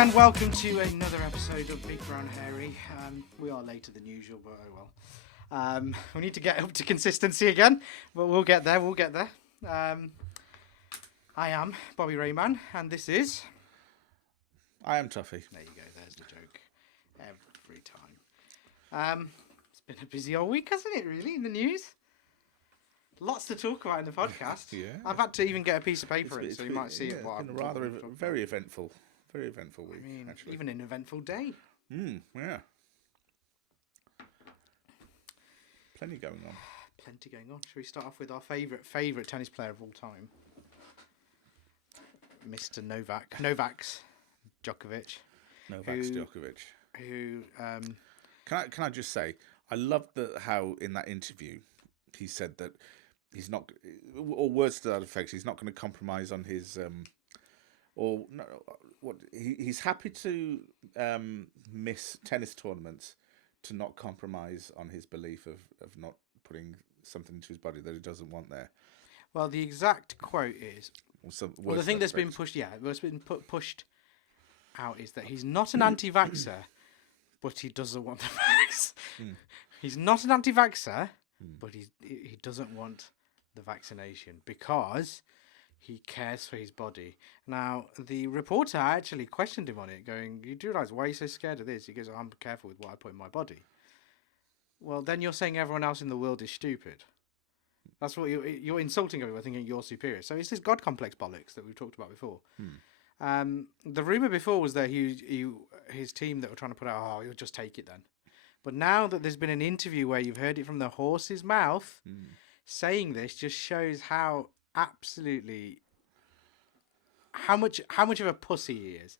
and welcome to another episode of Big Brown Hairy. We are later than usual, but oh well. We need to get up to consistency again, but we'll get there. I am Bobby Rayman, and this is... I am Tuffy. There you go, there's the joke. Every time. It's been a busy old week, hasn't it, really, in the news? Lots to talk about in the podcast. Yeah. I've had to even get a piece of paper in, so you might see it. It's been a very eventful week. I mean, actually. even an eventful day. Yeah. Plenty going on. Should we start off with our favourite tennis player of all time? Mr. Novak Djokovic. Djokovic. Who Can I just say, I loved how in that interview he said that he's not, or words to that effect, he's not going to compromise on his he's happy to miss tennis tournaments to not compromise on his belief of not putting something into his body that he doesn't want there. Well, the exact quote is, the thing that's been pushed, what's been pushed out is that he's not an anti-vaxxer, but he doesn't want the vax. He's not an anti-vaxxer, but he doesn't want the vaccination because he cares for his body. Now, the reporter actually questioned him on it, going, "You do realise why are you so scared of this?" He goes, "I'm careful with what I put in my body." Well, then you're saying everyone else in the world is stupid. That's what you're insulting everyone, thinking you're superior. So it's this God complex bollocks that we've talked about before. The rumour before was that his team that were trying to put out, he'll just take it then. But now that there's been an interview where you've heard it from the horse's mouth, saying this just shows how much of a pussy he is.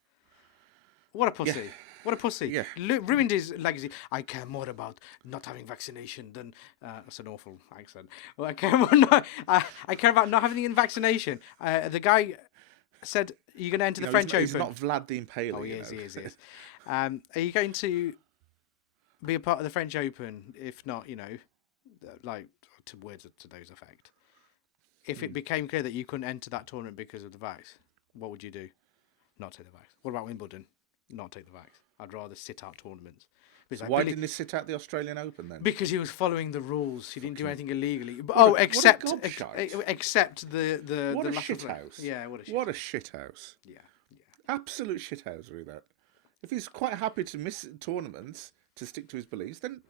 What a pussy. Yeah. What a pussy. Yeah. Ruined his legacy. I care more about not having vaccination than... that's an awful accent. Well, I care about not having the vaccination. The guy said, "You're going to enter the French Open." He's not Vlad the Impaler. Oh, he is. Are you going to be a part of the French Open? If not, like, to words to those effect. If it became clear that you couldn't enter that tournament because of the vax, what would you do? Not take the vax. What about Wimbledon? Not take the vax. I'd rather sit out tournaments. Why didn't he sit out the Australian Open then? Because he was following the rules. He didn't do anything illegally. Except the what a shit house. Yeah, what a shit house. Yeah. Absolute shit house, really. That. If he's quite happy to miss tournaments to stick to his beliefs, then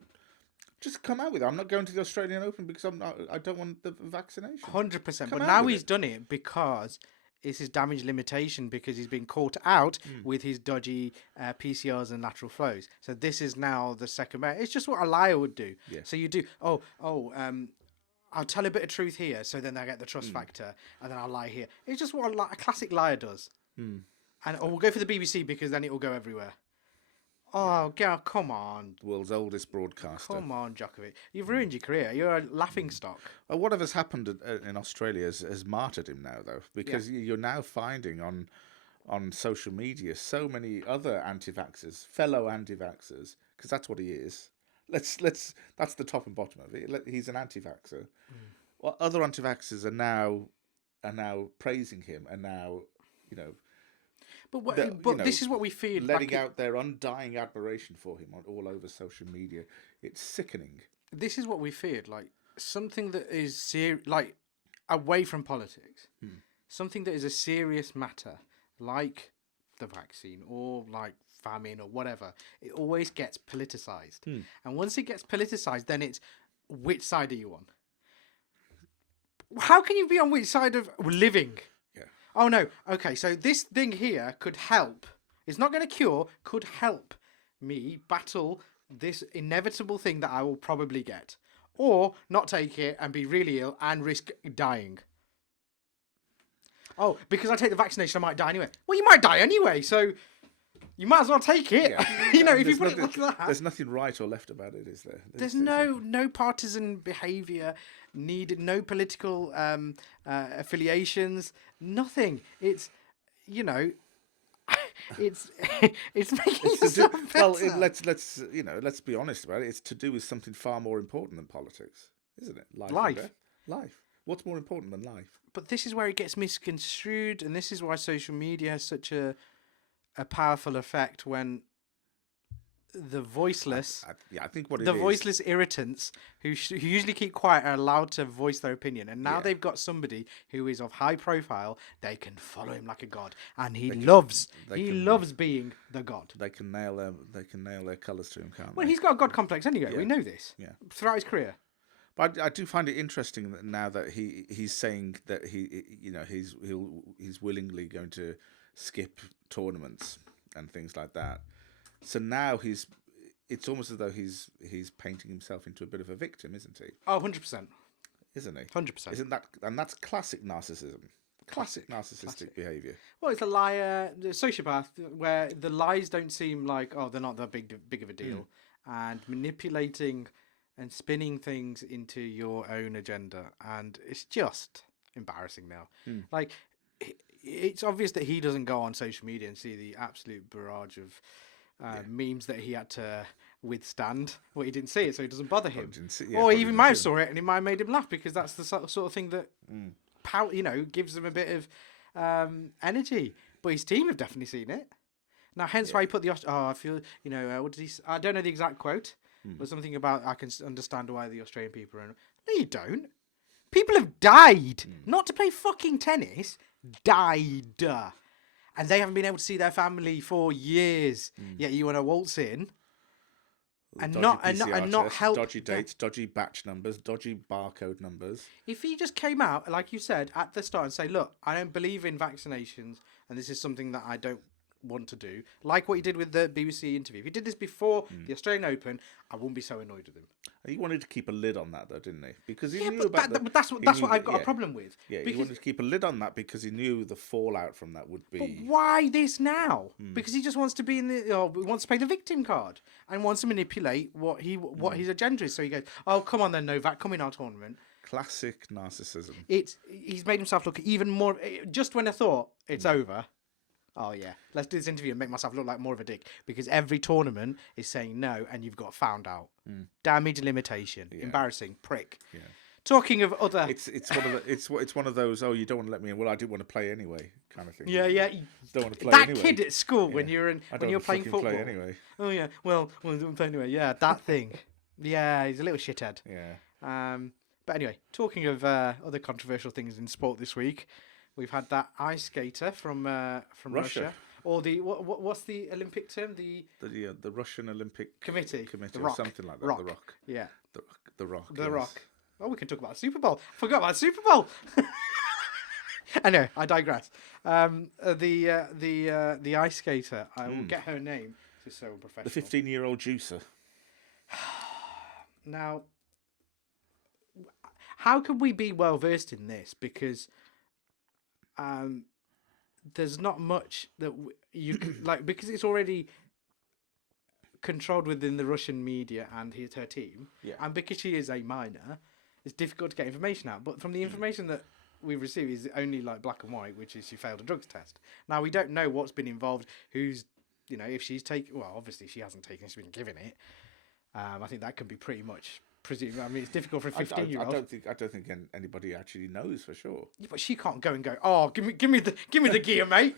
just come out with it. I'm not going to the Australian Open because I don't want the vaccination. 100%. But now he's done it because it's his damage limitation, because he's been caught out with his dodgy PCRs and lateral flows. So this is now the second merit. It's just what a liar would do. Yeah. So you do, I'll tell a bit of truth here, so then I get the trust factor, and then I'll lie here. It's just what a classic liar does. And we'll go for the BBC because then it will go everywhere. Oh, girl, come on. World's oldest broadcaster. Come on, Djokovic. You've ruined your career. You're a laughing stock. Well, whatever's happened in Australia has martyred him now, though, because you're now finding on social media so many other anti-vaxxers, fellow anti-vaxxers, because that's what he is. That's the top and bottom of it. He's an anti-vaxxer. Well, other anti-vaxxers are now praising him, and now, But this is what we feared. Letting out their undying admiration for him all over social media. It's sickening. This is what we feared, like something that is away from politics. Something that is a serious matter, like the vaccine or like famine or whatever. It always gets politicised. And once it gets politicised, then it's which side are you on? How can you be on which side of living? Oh, no. Okay, so this thing here could help. It's not going to cure, could help me battle this inevitable thing that I will probably get. Or not take it and be really ill and risk dying. Oh, because I take the vaccination, I might die anyway. Well, you might die anyway, so you might as well take it. Yeah. If you put it like that. There's nothing right or left about it, is there? There's no partisan behaviour needed, no political affiliations, nothing. It's, it's making yourself better. Well, let's be honest about it. It's to do with something far more important than politics, isn't it? Life. What's more important than life? But this is where it gets misconstrued, and this is why social media has such a a powerful effect when the voiceless, I think what the voiceless irritants who usually keep quiet are allowed to voice their opinion, and now they've got somebody who is of high profile. They can follow him like a god, and he loves being the god. They can nail their colours to him, can't they? Well, he's got a god complex anyway. We know this. Yeah. Throughout his career. But I do find it interesting that now that he's saying that he's willingly going to skip tournaments and things like that. So now it's almost as though he's painting himself into a bit of a victim, isn't he? Oh, 100%. Isn't he? 100%. Isn't that, and that's classic narcissism. Classic narcissistic behaviour. Well, it's a liar, the sociopath, where the lies don't seem like, they're not that big of a deal. And manipulating and spinning things into your own agenda. And it's just embarrassing now. Like, it's obvious that he doesn't go on social media and see the absolute barrage of memes that he had to withstand. Well, he didn't see it, so it doesn't bother him. Or he even might have saw it, and it might have made him laugh, because that's the sort of thing that gives them a bit of energy. But his team have definitely seen it. Now, hence why he put the... I feel... what did he... I don't know the exact quote, but something about, I can understand why the Australian people are... No, you don't. People have died. Not to play fucking tennis. Died. And they haven't been able to see their family for years. Yet you want to waltz in and not help. Dodgy dates, dodgy batch numbers, dodgy barcode numbers. If he just came out, like you said at the start, and say, "Look, I don't believe in vaccinations, and this is something that I don't want to do," like what he did with the BBC interview. If he did this before the Australian Open, I wouldn't be so annoyed with him. He wanted to keep a lid on that, though, didn't he? Because he knew but that's what I've got a problem with. Yeah, he wanted to keep a lid on that because he knew the fallout from that would be. But why this now? Because he just wants to be wants to play the victim card and wants to manipulate what his agenda is. So he goes, "Oh, come on then, Novak, come in our tournament." Classic narcissism. He's made himself look even more. Just when I thought it's over. Oh, yeah. Let's do this interview and make myself look like more of a dick. Because every tournament is saying no, and you've got found out. Damage limitation. Yeah. Embarrassing. Prick. Yeah. Talking of other... It's one of those, you don't want to let me in. Well, I didn't want to play anyway, kind of thing. Yeah, yeah. Don't want to play that anyway. Kid at school when you're playing football. Play anyway. Oh, yeah. Well, I don't play anyway. Yeah, that thing. Yeah, he's a little shithead. Yeah. But anyway, talking of other controversial things in sport this week... We've had that ice skater from Russia, or the what's the Olympic term? The Russian Olympic Committee, the Rock. Or something like that. The Rock. Yeah. The Rock. The Rock. Oh, we can talk about the Super Bowl. Forgot about the Super Bowl. Anyway, I digress. The ice skater. I will get her name. She's so unprofessional. The 15-year-old juicer. Now, how can we be well versed in this? Because there's not much that you can, like, because it's already controlled within the Russian media and her team, and because she is a minor, it's difficult to get information out. But from the information that we've received is only like black and white, which is she failed a drugs test. Now we don't know what's been involved, who's, if she's taken. Well, obviously she hasn't taken; she's been given it. I think that can be pretty much. I mean, it's difficult for a 15-year-old. I don't think anybody actually knows for sure. Yeah, but she can't go and go. Oh, give me the gear, mate.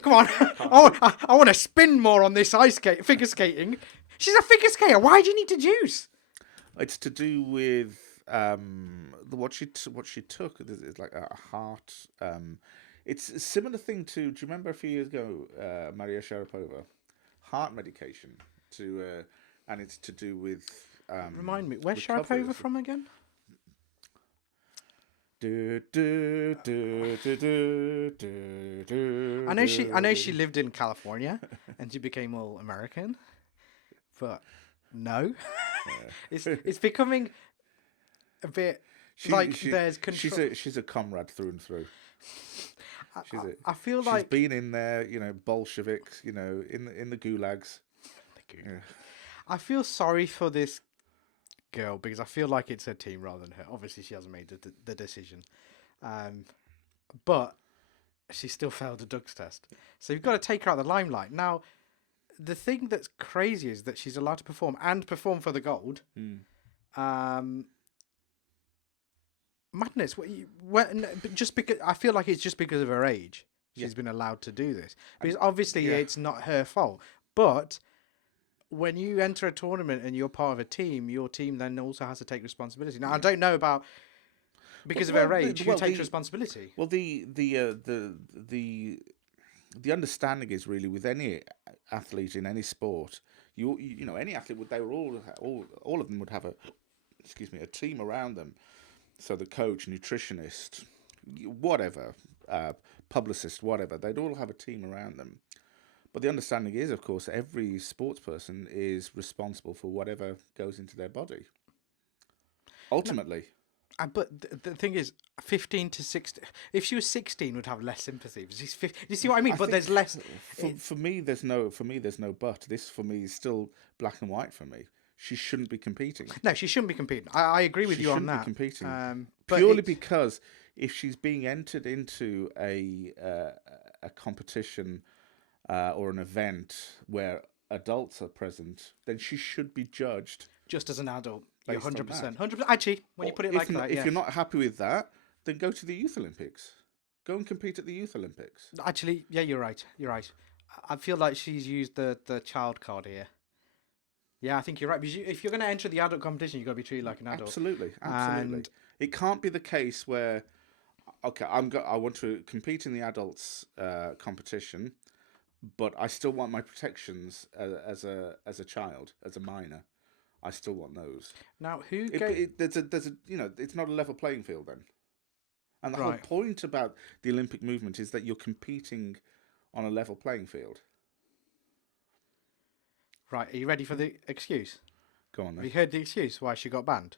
Come on, I want to spin more on this figure skating. She's a figure skater. Why do you need to juice? It's to do with what she took. It's like a heart. It's a similar thing to. Do you remember a few years ago, Maria Sharapova, heart medication and it's to do with. Remind me, where's Sharapova from again? I know she lived in California and she became all American, but no, it's becoming a bit there's control. She's a comrade through and through. I feel like she's been in there, Bolsheviks, in the gulags. Yeah. I feel sorry for this girl because I feel like it's her team rather than her. Obviously, she hasn't made the decision, but she still failed a drugs test. So you've got to take her out of the limelight. Now, the thing that's crazy is that she's allowed to perform for the gold. Madness. Just because I feel like it's just because of her age. she's been allowed to do this. Because obviously it's not her fault. But when you enter a tournament and you're part of a team, your team then also has to take responsibility. Now, I don't know about... Because of her age, who takes responsibility? Well, the understanding is really with any athlete in any sport, you know, any athlete would all of them would have a team around them. So the coach, nutritionist, whatever, publicist, whatever, they'd all have a team around them. But the understanding is, of course, every sports person is responsible for whatever goes into their body. Ultimately. But the thing is, 15 to 16. If she was 16, would have less sympathy. She's 15, you see what I mean? But there's less. For me, there's no but. This for me is still black and white for me. She shouldn't be competing. No, she shouldn't be competing. I agree with you on that. She shouldn't be competing purely because if she's being entered into a competition or an event where adults are present, then she should be judged just as an adult. 100%. 100%. Actually, when you put it like that, if you're not happy with that, then go to the Youth Olympics. Go and compete at the Youth Olympics. Actually, yeah, you're right. I feel like she's used the child card here. Yeah, I think you're right. Because if you're going to enter the adult competition, you've got to be treated like an adult. Absolutely. And it can't be the case where, okay, I want to compete in the adults competition, but I still want my protections as a child, as a minor. I still want those. Now, there's a it's not a level playing field then. And the whole point about the Olympic movement is that you're competing on a level playing field. Right, are you ready for the excuse? Go on then. Have you heard the excuse why she got banned?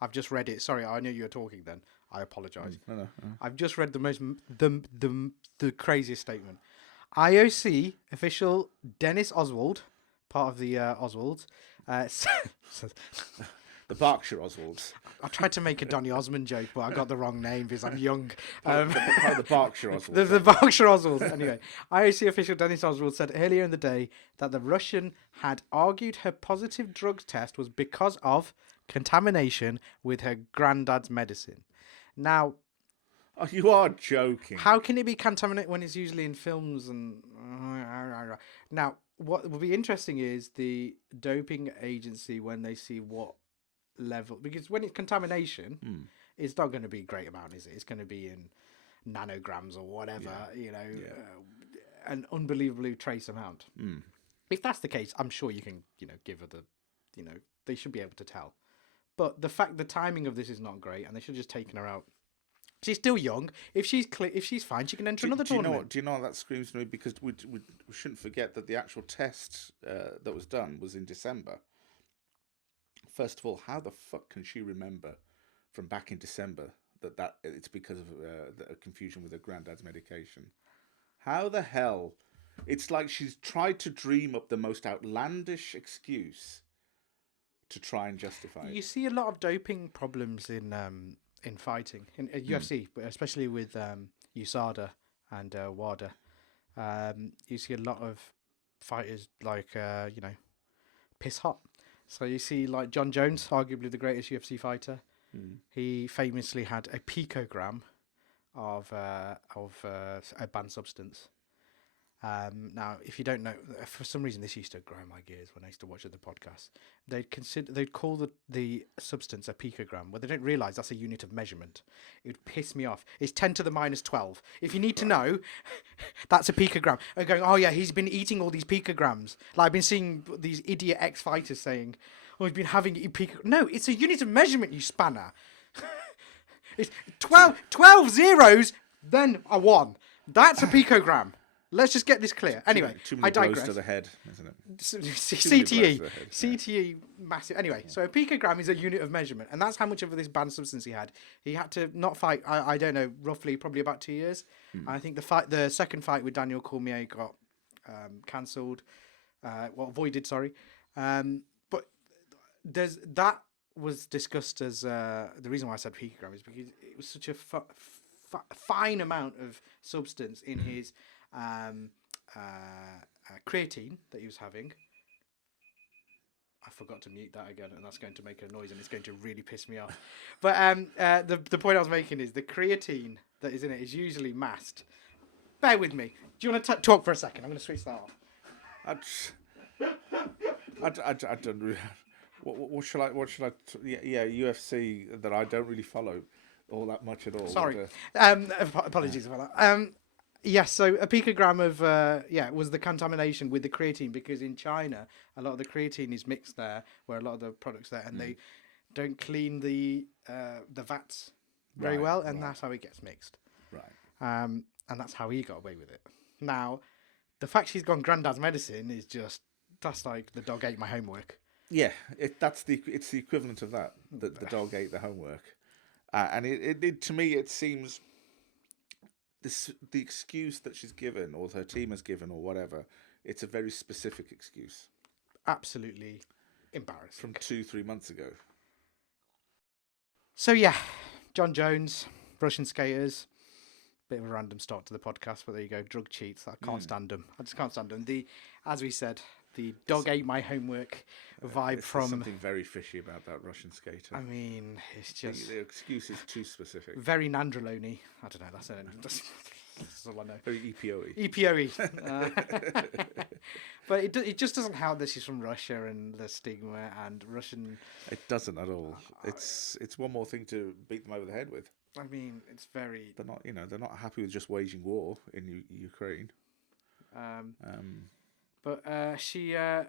I've just read it. Sorry, I knew you were talking then. I apologise. No. I've just read the craziest statement. IOC official Dennis Oswald, part of the Oswalds, the Berkshire Oswalds. I tried to make a Donny Osmond joke, but I got the wrong name because I'm young. The Berkshire Oswalds. The Berkshire Oswalds. Anyway, IOC official Dennis Oswald said earlier in the day that the Russian had argued her positive drug test was because of contamination with her granddad's medicine. Now... Oh, you are joking. How can it be contaminated when it's usually in films and... Now, what will be interesting is the doping agency when they see what level... Because when it's contamination, it's not going to be a great amount, is it? It's going to be in nanograms or whatever, an unbelievably trace amount. If that's the case, I'm sure you can, give her the... they should be able to tell. But the timing of this is not great, and they should have just taken her out. She's still young. If she's fine, she can enter another tournament. Do you know what that screams to me? Because we shouldn't forget that the actual test that was done was in December. First of all, how the fuck can she remember from back in December that it's because of a confusion with her granddad's medication? How the hell? It's like she's tried to dream up the most outlandish excuse to try and justify it. You see a lot of doping problems in fighting, in UFC, but especially with USADA and WADA. You see a lot of fighters like, piss hot. So you see like John Jones, arguably the greatest UFC fighter. He famously had a picogram of a banned substance. Now, if you don't know, for some reason this used to grind my gears when I used to watch the podcast. They'd call the substance a picogram, but they don't realise that's a unit of measurement. It would piss me off. It's 10 to the minus 12. If you need to know, that's a picogram. And going, oh yeah, he's been eating all these picograms. Like I've been seeing these idiot ex-fighters saying, oh, he's been having picograms. No, it's a unit of measurement, you spanner. It's 12 zeros, then a 1. That's a picogram. Let's just get this clear. Anyway, too many I digress. blows to the head, isn't it? CTE, massive. Anyway, so a picogram is a unit of measurement, and that's how much of this banned substance he had. He had to not fight. I don't know, probably about 2 years. I think the second fight with Daniel Cormier got cancelled, voided. Sorry, but that was discussed as the reason why I said picogram is because it was such a fine amount of substance in his. Creatine that he was having. I forgot to mute that again, and that's going to make a noise, and it's going to really piss me off. But the point I was making is the creatine that is in it is usually masked bear with me. Do you want to talk for a second? I'm going to switch that off. I don't really... What should I... UFC that I don't really follow all that much at all. Sorry. Apologies for that. Yes, so a picogram of was the contamination with the creatine, because in China a lot of the creatine is mixed there, where a lot of the products there, and they don't clean the vats very well, and that's how it gets mixed. Right. And that's how he got away with it. Now, the fact she's gone Grandad's medicine is that's like the dog ate my homework. Yeah, it's the equivalent of that. The dog ate the homework, and it to me it seems. The excuse that she's given, or her team has given, or whatever, it's a very specific excuse. Absolutely embarrassing. From 2-3 months ago. So yeah, John Jones, Russian skaters. Bit of a random start to the podcast, but there you go. Drug cheats. I can't stand them. I just can't stand them. As we said, the dog ate my homework vibe from... something very fishy about that Russian skater. I mean, it's just... The excuse is too specific. Very Nandroloni. I don't know, that's all I know. Very Epsiode. Epsiode. But it just doesn't help that she's from Russia and the stigma and Russian... It doesn't at all. It's one more thing to beat them over the head with. I mean, it's very... They're not happy with just waging war in Ukraine. But she had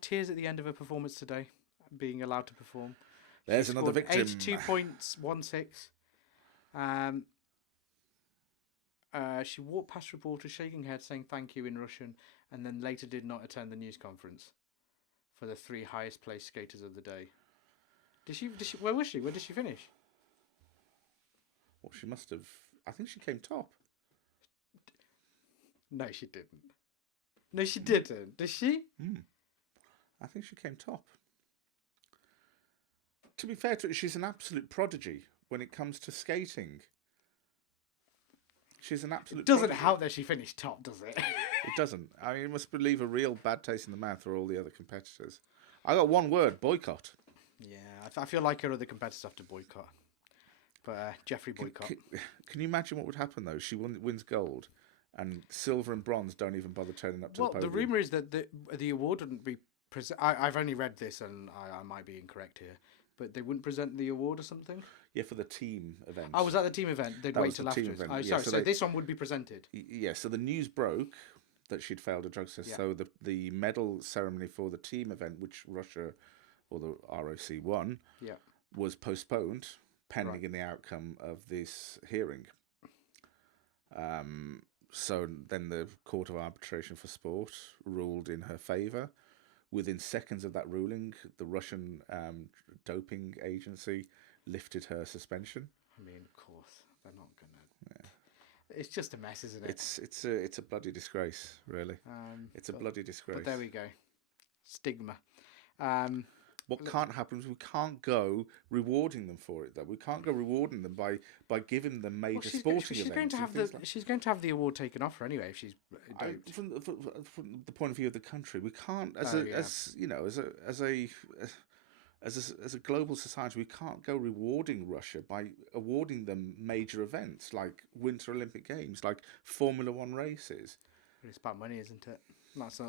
tears at the end of her performance today, being allowed to perform. There's another victim. 82.16. She walked past reporters, shaking her head, saying thank you in Russian, and then later did not attend the news conference for the 3 highest placed skaters of the day. Did she? Where was she? Where did she finish? Well, she must have. I think she came top. No, she didn't. No, she didn't. Did she? I think she came top. To be fair to her, she's an absolute prodigy when it comes to skating. She's an absolute... It doesn't help that she finished top, does it? It doesn't. I mean, it must leave a real bad taste in the mouth for all the other competitors. I got one word: boycott. Yeah, I feel like her other competitors have to boycott. But Jeffrey boycott. Can you imagine what would happen, though? She wins gold, and silver and bronze don't even bother turning up to the podium. Well, the rumour is that the award wouldn't be... I've only read this, and I might be incorrect here, but they wouldn't present the award or something? Yeah, for the team event. Oh, was that the team event? They'd wait till afterwards. Oh, sorry, so this one would be presented? Yeah, so the news broke that she'd failed a drug test. Yeah. So the medal ceremony for the team event, which Russia, or the ROC, won, was postponed, pending in the outcome of this hearing. So then the Court of Arbitration for Sport ruled in her favour. Within seconds of that ruling, the Russian doping agency lifted her suspension. I mean, of course, they're not gonna. Yeah. It's just a mess, isn't it? It's a bloody disgrace, really. It's a bloody disgrace. But there we go, stigma. What can't happen is we can't go rewarding them for it, though. We can't go rewarding them by giving them major sporting events. She's going to have the award taken off her anyway if she's doped. From the point of view of the country, we can't as a global society, we can't go rewarding Russia by awarding them major events like Winter Olympic Games, like Formula One races. It's about money, isn't it? That's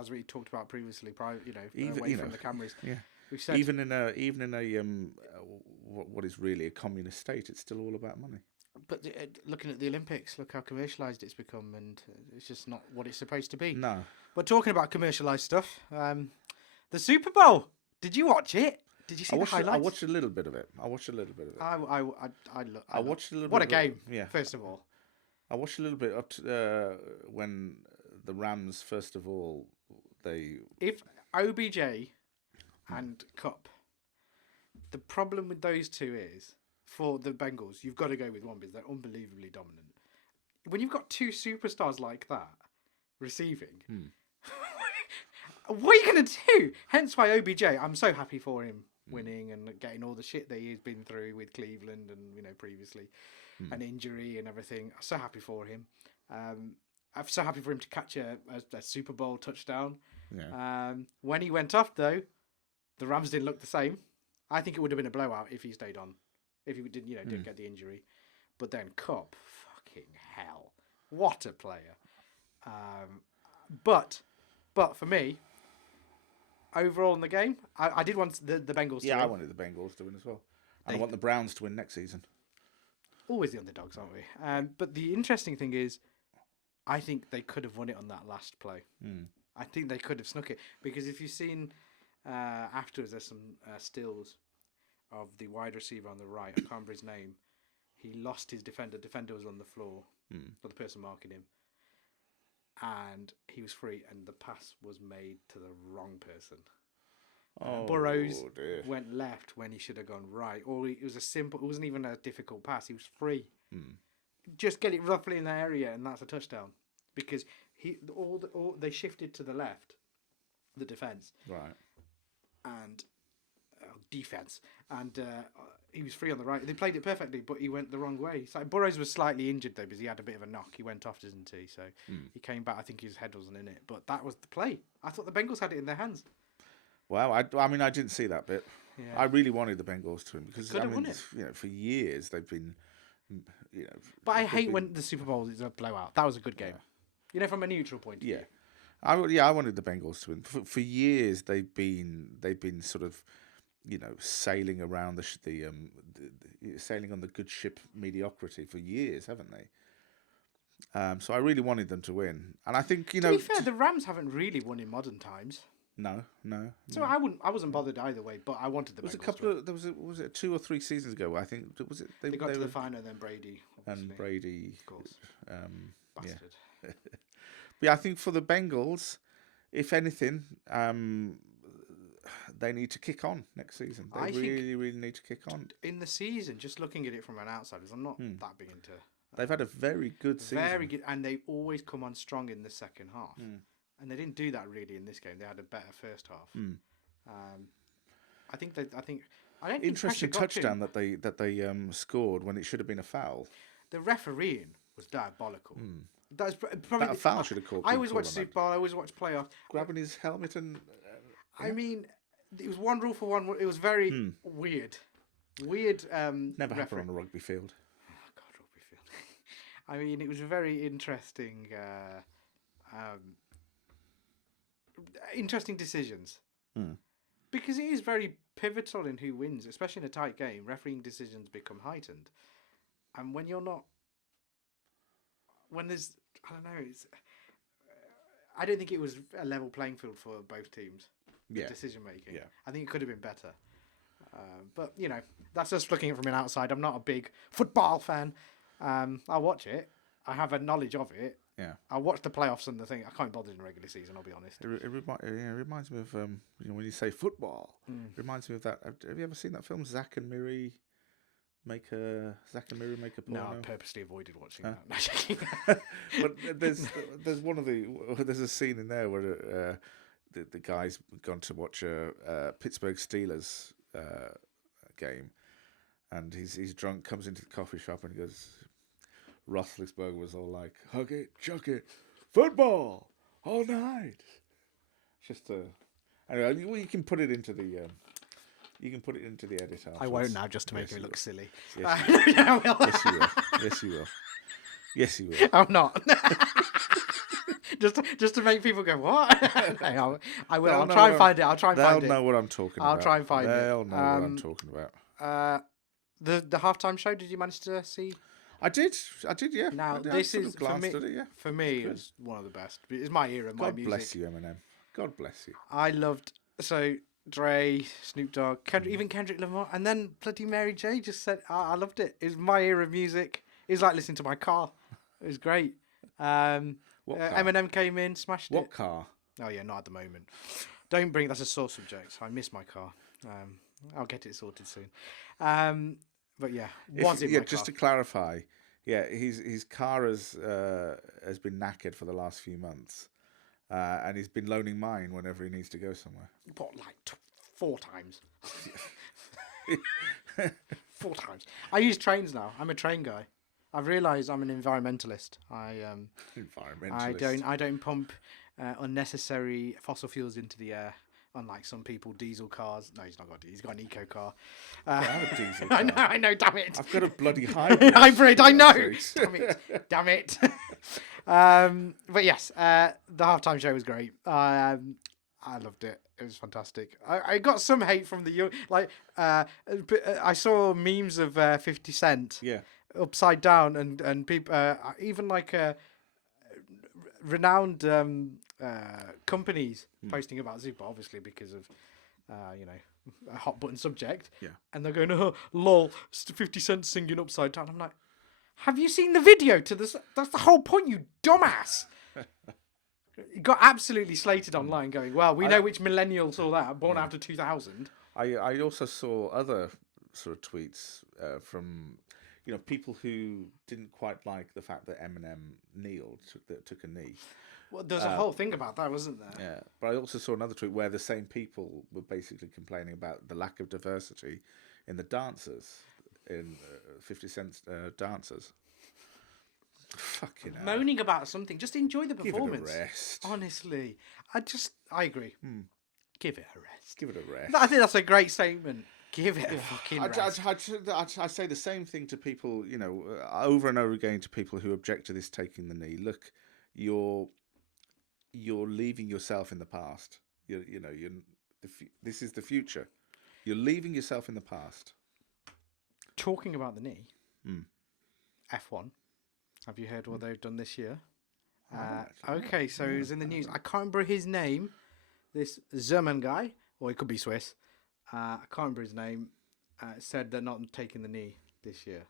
as we talked about previously. Away from the cameras. Yeah. We've said, even in a what is really a communist state, it's still all about money. But looking at the Olympics, look how commercialised it's become, and it's just not what it's supposed to be. No. But talking about commercialised stuff, the Super Bowl. Did you watch it? Did you see the highlights? I watched a little bit of it. I watched a little bit. What a game! Yeah. First of all, I watched a little bit up to when the Rams. First of all, if OBJ and Cup. The problem with those two is, for the Bengals, you've got to go with one because they're unbelievably dominant. When you've got two superstars like that receiving, what are you going to do? Hence why OBJ, I'm so happy for him winning and getting all the shit that he's been through with Cleveland and previously, an injury and everything. I'm so happy for him. I'm so happy for him to catch a Super Bowl touchdown. Yeah. When he went off, though, the Rams didn't look the same. I think it would have been a blowout if he stayed on, if he didn't get the injury. But then Cup, fucking hell, What a player. But for me, overall in the game, I did want the Bengals to win. Yeah, I wanted the Bengals to win as well. And I want the Browns to win next season. Always the underdogs, aren't we? But the interesting thing is, I think they could have won it on that last play. I think they could have snuck it. Because if you've seen afterwards, there's some stills of the wide receiver on the right. I can't remember his name. He lost his defender. Defender was on the floor, or the person marking him. And he was free, and the pass was made to the wrong person. Burrows went left when he should have gone right. Or it was it wasn't even a difficult pass. He was free. Just get it roughly in the area, and that's a touchdown. Because they shifted to the left, the defense, right, and defense, and he was free on the right. They played it perfectly, but he went the wrong way. So Burrows was slightly injured though, because he had a bit of a knock. He went off, didn't he? So he came back. I think his head wasn't in it, but that was the play. I thought the Bengals had it in their hands. Wow, I mean, I didn't see that bit. Yeah. I really wanted the Bengals to win because for years they've been, But I hate when the Super Bowl is a blowout. That was a good game. From a neutral point of view. I wanted the Bengals to win. For years they've been sort of, sailing around sailing on the good ship mediocrity for years, haven't they? So I really wanted them to win, and I think to be fair, the Rams haven't really won in modern times. No. So I wasn't bothered either way, but I wanted the Bengals. Was it 2 or 3 seasons ago? I think they got to the final, then Brady. Obviously. And Brady, of course, bastard. Yeah. But I think for the Bengals, if anything, they need to kick on next season. They really need to kick on in the season. Just looking at it from an outsider, I'm not that big into. They've had a very good season. Very good, and they always come on strong in the second half. And they didn't do that really in this game. They had a better first half. I think. I don't. Interesting touchdown that they scored when it should have been a foul. The refereeing was diabolical. That's probably that foul should have called. I always watch Super Bowl. I always watch playoffs. Grabbing his helmet and. I mean, it was one rule for one. It was very weird. Never happened on a rugby field. Oh God, rugby field. I mean, it was a very interesting. Interesting decisions. Because it is very pivotal in who wins, especially in a tight game. Refereeing decisions become heightened, and when you're not, when there's, I don't know, I don't think it was a level playing field for both teams. Decision making. Yeah. I think it could have been better, but that's just looking at it from an outside. I'm not a big football fan. I'll watch it. I have a knowledge of it. Yeah, I watched the playoffs and the thing. I can't bother in the regular season. I'll be honest. It reminds me of when you say football. It reminds me of that. Have you ever seen that film Zack and Miri make a porno? No, I purposely avoided watching that. But there's a scene in there where the guy's gone to watch a Pittsburgh Steelers game, and he's drunk. Comes into the coffee shop and he goes. Roethlisberger was all like, hug it, chuck it, football, all night. Just anyway, you can put it into the edit. I won't now, just to make it look silly. Yes, you will. Yes, you will. Yes, you will. I'm not. just to make people go, what? I will. I'll try and find it. They'll know what I'm talking about. I'll try and find it. They'll know what I'm talking about. The halftime show. Did you manage to see? I did, yeah. Now, this is, for me, it was one of the best. It's my era, my music. God bless you, Eminem. God bless you. I loved, Dre, Snoop Dogg, even Kendrick Lamar, and then bloody Mary J just said, I loved it. It was my era of music. It was like listening to my car. It was great. Eminem came in, smashed it. What car? Oh, yeah, not at the moment. Don't bring, that's a sore subject. I miss my car. I'll get it sorted soon. But yeah, just to clarify, his car has been knackered for the last few months, and he's been loaning mine whenever he needs to go somewhere. What, like 4 times? 4 times. I use trains now. I'm a train guy. I've realised I'm an environmentalist. I don't pump unnecessary fossil fuels into the air. Unlike some people, diesel cars. No, he's not got. He's got an eco car. I have a diesel car. I know. Damn it! I've got a bloody hybrid. I know. Damn it. But yes, the halftime show was great. I loved it. It was fantastic. I got some hate from the young. I saw memes of 50 Cent. Yeah. Upside down and people even renowned companies posting about Zupa, obviously because of a hot button subject. Yeah. And they're going, oh lol, 50 Cent singing upside down. I'm like, have you seen the video to this? That's the whole point, you dumbass. It got absolutely slated online going, well, we know which millennial saw that, born after 2000. I also saw other sort of tweets from people who didn't quite like the fact that Eminem kneeled, took a knee. Well, there's a whole thing about that, wasn't there? Yeah, but I also saw another tweet where the same people were basically complaining about the lack of diversity in the dancers, in 50 Cent's dancers. Fucking hell. Moaning about something, just enjoy the performance. Give it a rest. Honestly, I agree. Give it a rest. Give it a rest. I think that's a great statement. Give it a fucking rest. I say the same thing to people, over and over again to people who object to this taking the knee. Look, you're leaving yourself in the past. This is the future. You're leaving yourself in the past. Talking about the knee, F1. Have you heard what they've done this year? Okay, so it was in the news. I can't remember his name. This German guy, or it could be Swiss. I can't remember his name. Said they're not taking the knee this year.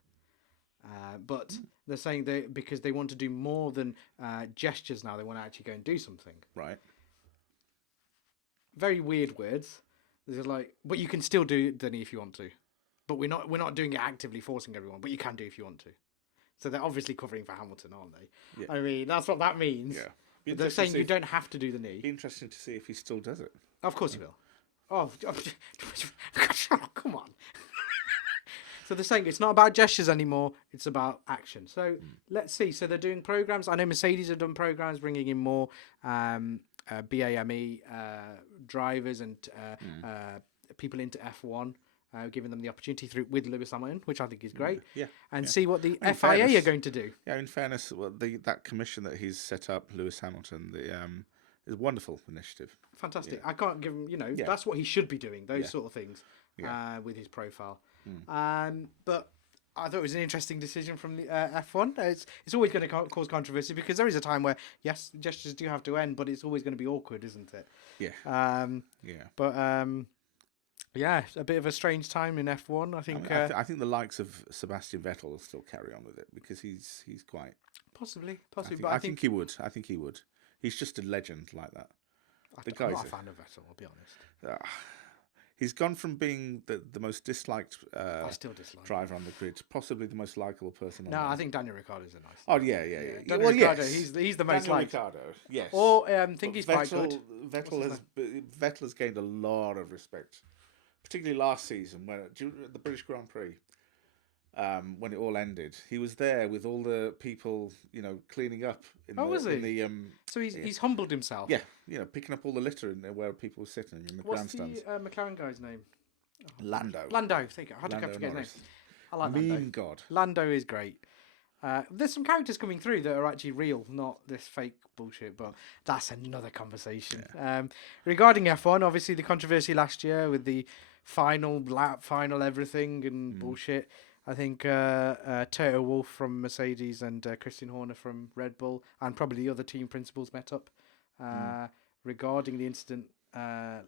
But they're saying because they want to do more than gestures now. They want to actually go and do something. Right. Very weird words. This is like, but you can still do the knee if you want to. But we're not doing it actively forcing everyone. But you can do if you want to. So they're obviously covering for Hamilton, aren't they? Yeah. I mean, that's what that means. Yeah. They're saying you don't have to do the knee. Be interesting to see if he still does it. Of course he will. Oh, come on. So they're saying it's not about gestures anymore, it's about action. So let's see. So they're doing programs. I know Mercedes have done programs bringing in more BAME drivers and people into F1, giving them the opportunity with Lewis Hamilton, which I think is great. See what the FIA are going to do. Yeah, in fairness, that commission that he's set up, Lewis Hamilton, is a wonderful initiative. Fantastic. Yeah. I can't give him, that's what he should be doing, those sort of things with his profile. But I thought it was an interesting decision from the F1. It's always going to cause controversy because there is a time where, yes, gestures do have to end, but it's always going to be awkward, isn't it? Yeah. But, a bit of a strange time in F1. I think I think the likes of Sebastian Vettel will still carry on with it because he's quite... Possibly. I think he would. He's just a legend like that. I'm not a fan of Vettel, I'll be honest. He's gone from being the most disliked I still dislike driver on the grid to possibly the most likeable person on No, there. I think Daniel Ricciardo's a nice. Oh, yeah. Daniel Ricciardo, he's the most liked. Daniel Ricciardo, yes. Or I think he's quite good. Vettel has gained a lot of respect, particularly last season when the British Grand Prix. When it all ended, he was there with all the people, cleaning up. Was he? So he's humbled himself. Yeah, picking up all the litter in where people were sitting in the grandstands. What's the McLaren guy's name? Lando. There you go. How did I forget his name? I like Lando. Mean God. Lando is great. There's some characters coming through that are actually real, not this fake bullshit, but that's another conversation. Yeah. Regarding F1, obviously the controversy last year with the final lap, final everything and bullshit. I think Toto Wolff from Mercedes and Christian Horner from Red Bull and probably the other team principals met up regarding the incident whenever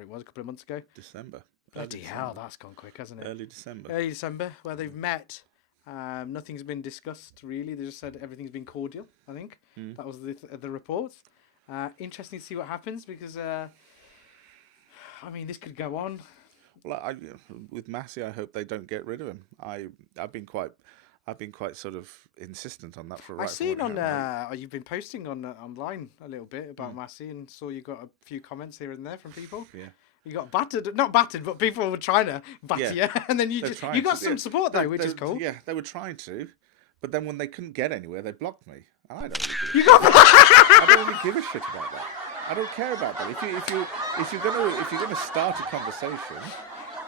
it was, a couple of months ago. December. Bloody hell, that's gone quick, hasn't it? Early December, where they've met. Nothing's been discussed, really. They just said everything's been cordial, I think. That was the reports. Interesting to see what happens because, this could go on. Well, with Masi, I hope they don't get rid of him. I've been quite sort of insistent on that for a while. I've seen you've been posting online a little bit about Masi and saw you got a few comments here and there from people. Yeah. You got not battered, but people were trying to batter you, and then you got some support though, which is cool. Yeah, they were trying to, but then when they couldn't get anywhere, they blocked me. And I don't really give a shit about that. I don't care about that. If you're gonna start a conversation,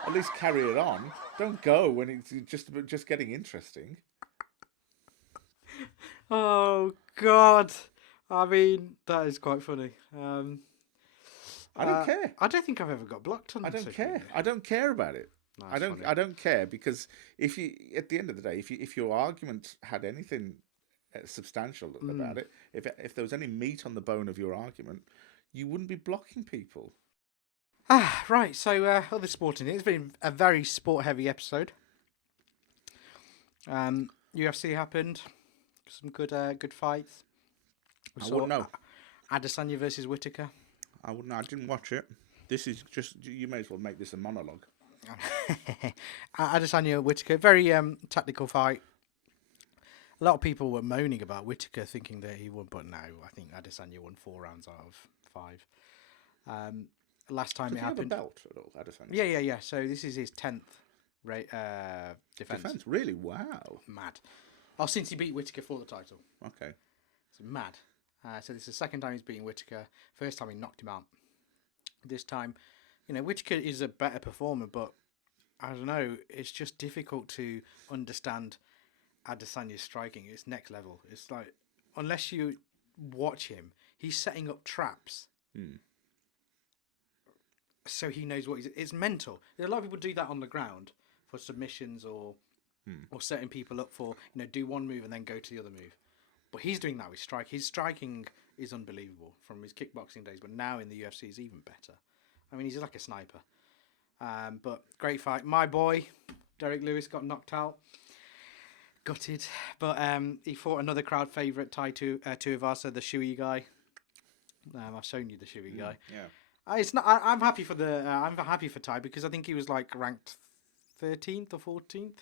at least carry it on. Don't go when it's just getting interesting. Oh God! I mean, that is quite funny. I don't care. I don't think I've ever got blocked on. I don't care. I don't care about it. Funny. I don't care because if you, at the end of the day, if your argument had anything substantial about it, if there was any meat on the bone of your argument, you wouldn't be blocking people. Right. So other sporting. It's been a very sport-heavy episode. UFC happened. Some good fights. I wouldn't know. Adesanya versus Whittaker. I wouldn't. I didn't watch it. This is just. You may as well make this a monologue. Adesanya Whittaker, very tactical fight. A lot of people were moaning about Whittaker, thinking that he won, but no, I think Adesanya won 4 rounds out of 5. Last time it happened. Does he have a belt at all, Adesanya? Yeah. So this is his 10th defense. Really? Wow. Mad. Oh, since he beat Whittaker for the title. Okay. It's mad. So this is the second time he's beaten Whittaker. First time he knocked him out. This time, Whittaker is a better performer, but I don't know. It's just difficult to understand Adesanya's striking. It's next level. It's like, unless you watch him, he's setting up traps. So he knows what it's mental. A lot of people do that on the ground for submissions or setting people up for, do one move and then go to the other move. But he's doing that with strike. His striking is unbelievable from his kickboxing days, but now in the UFC is even better. I mean, he's like a sniper. But great fight. My boy, Derek Lewis, got knocked out. Gutted. But he fought another crowd favourite, Tai Tuivasa, the Shui guy. I've shown you the Shui guy. Yeah. It's not. I'm happy for I'm happy for Tai because I think he was like ranked 13th or 14th,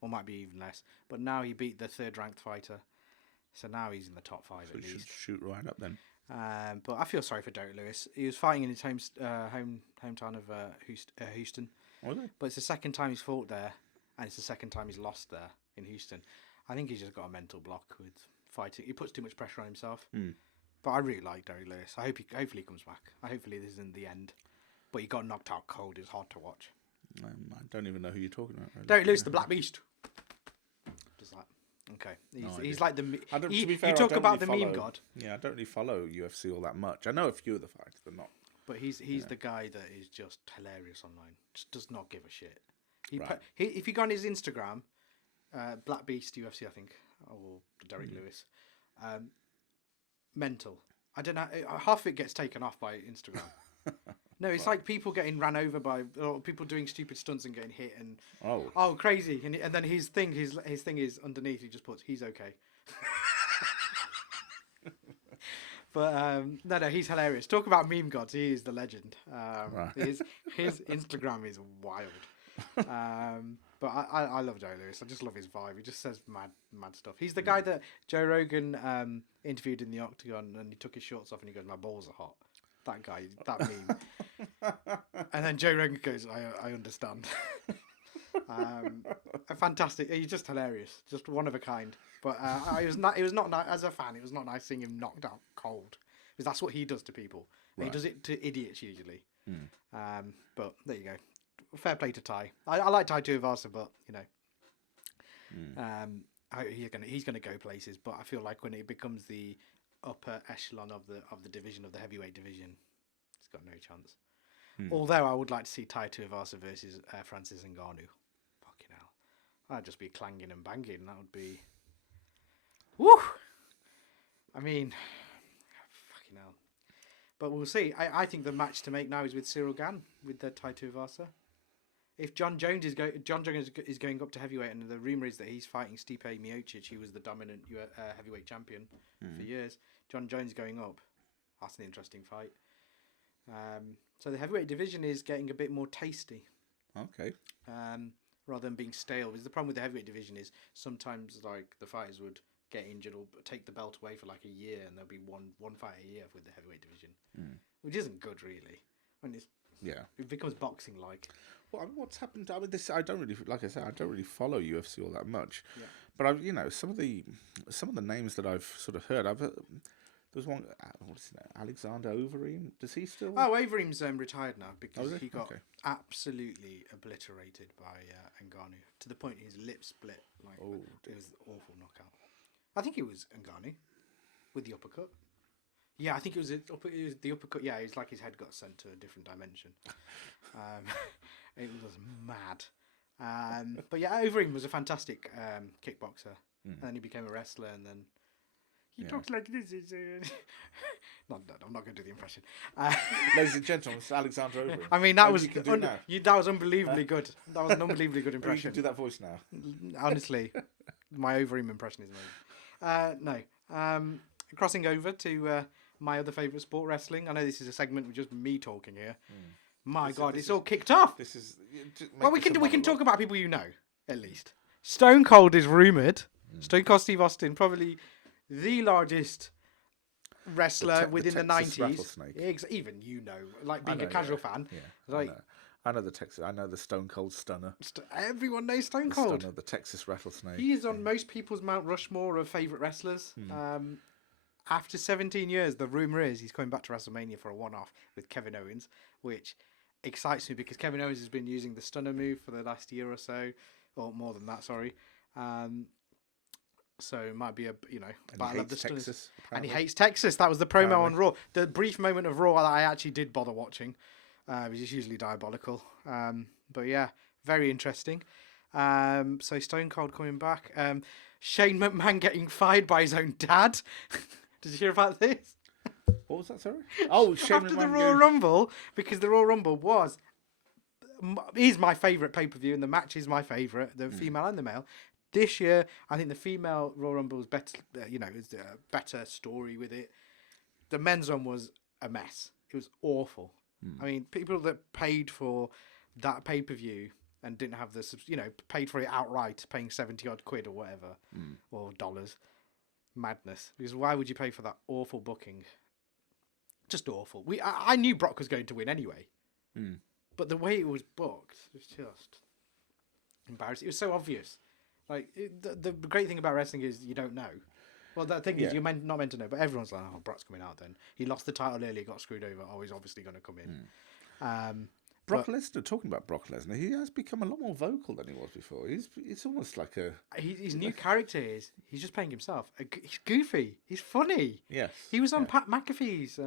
or might be even less. But now he beat the 3rd ranked fighter, so now he's in the top 5 at least. Should shoot right up then. But I feel sorry for Derek Lewis. He was fighting in his hometown of Houston. Was it? But it's the second time he's fought there, and it's the second time he's lost there in Houston. I think he's just got a mental block with fighting. He puts too much pressure on himself. But I really like Derek Lewis. Hopefully he comes back. Hopefully this isn't the end. But he got knocked out cold. It's hard to watch. I don't even know who you're talking about. Really. Derek Lewis, the Black Beast. Just that. Okay. He's like the... You talk about the meme god. Yeah, I don't really follow UFC all that much. I know a few of the fights, but not... But he's the guy that is just hilarious online. Just does not give a shit. Right. If you go on his Instagram, Black Beast UFC, I think, or Derek Lewis, mental. I don't know. Half of it gets taken off by Instagram. No, it's like people getting ran over by, or people doing stupid stunts and getting hit and crazy. And then his thing is underneath. He just puts he's okay. But no, he's hilarious. Talk about meme gods. He is the legend. His Instagram is wild. But I love Joe Lewis. I just love his vibe. He just says mad stuff. He's the guy that Joe Rogan interviewed in the Octagon, and he took his shorts off and he goes, "My balls are hot." That guy, that meme. And then Joe Rogan goes, "I understand." Fantastic. He's just hilarious. Just one of a kind. But it was not nice as a fan. It was not nice seeing him knocked out cold, because that's what he does to people. Right. He does it to idiots usually. But there you go. Fair play to Tai. I like Tai Tuivasa, but he's gonna go places. But I feel like when it becomes the upper echelon of the division, of the heavyweight division, he's got no chance. Although I would like to see Tai Tuivasa versus Francis Ngannou. Fucking hell, that'd just be clanging and banging. That would be, woo. I mean, fucking hell. But we'll see. I think the match to make now is with Cyril Gane with the Tai Tuivasa. If John Jones is going up to heavyweight, and the rumor is that he's fighting Stipe Miocic, who was the dominant heavyweight champion for years. John Jones going up, that's an interesting fight. So the heavyweight division is getting a bit more tasty. Okay. Rather than being stale, because the problem with the heavyweight division is sometimes like the fighters would get injured or take the belt away for like a year, and there'll be one fight a year with the heavyweight division, which isn't good really. I mean, it becomes boxing like. Well, I mean, what's happened? I mean, I don't really, like I said, I don't really follow UFC all that much. Yeah. But some of the names that I've sort of heard, There's one. What's his name? Alexander Overeem. Does he still? Oh, Overeem's retired now because Oh, he got absolutely obliterated by Ngannou to the point his lip split. Like it was an awful knockout. I think it was Ngannou with the uppercut. Yeah, I think it was the uppercut. Yeah, it's like his head got sent to a different dimension. It was mad. But yeah, Overeem was a fantastic kickboxer, and then he became a wrestler, and then. He talks like this. No, I'm not going to do the impression. Ladies and gentlemen, it's Alexander Overeem. I mean, that was unbelievably good. That was an unbelievably good impression. You can do that voice now. Honestly, my Overeem impression is amazing. No. Crossing over to my other favourite sport, wrestling. I know this is a segment with just me talking here. My God, it's all kicked off. This is. Well, we can talk about people you know, at least. Stone Cold is rumoured. Stone Cold Steve Austin, probably the largest wrestler within the 90s. Even like being a casual fan. Yeah, like I know the Texas. I know the Stone Cold Stunner. Everyone knows Stone Cold. Stunner, the Texas Rattlesnake. He is on most people's Mount Rushmore of favourite wrestlers. After 17 years, the rumour is he's coming back to WrestleMania for a one-off with Kevin Owens, which excites me because Kevin Owens has been using the Stunner move for the last year or so, or more than that. Sorry. So it might be battle of the Texas, and he hates Texas. That was the promo on Raw. The brief moment of Raw that I actually did bother watching, which is usually diabolical. But yeah, very interesting. So Stone Cold coming back. Shane McMahon getting fired by his own dad. Did you hear about this? What was that? Sorry. Oh, Shane after the Royal Rumble, because the Royal Rumble is my favourite pay-per-view, and the match is my favourite, the female and the male. This year, I think the female Royal Rumble was better. Is a better story with it. The men's one was a mess. It was awful. I mean, people that paid for that pay per view and didn't have paid for it outright, paying 70 odd quid or whatever, or dollars, madness. Because why would you pay for that awful booking? Just awful. I knew Brock was going to win anyway, but the way it was booked was just embarrassing. It was so obvious. Like the great thing about wrestling is you don't know. Well, the thing is you're not meant to know, but everyone's like, "Oh, Brock's coming out." Then he lost the title early, got screwed over. Oh, he's obviously going to come in. Brock Lesnar. Talking about Brock Lesnar, he has become a lot more vocal than he was before. It's almost like his new character is he's just playing himself. He's goofy. He's funny. Yes. He was on Pat McAfee's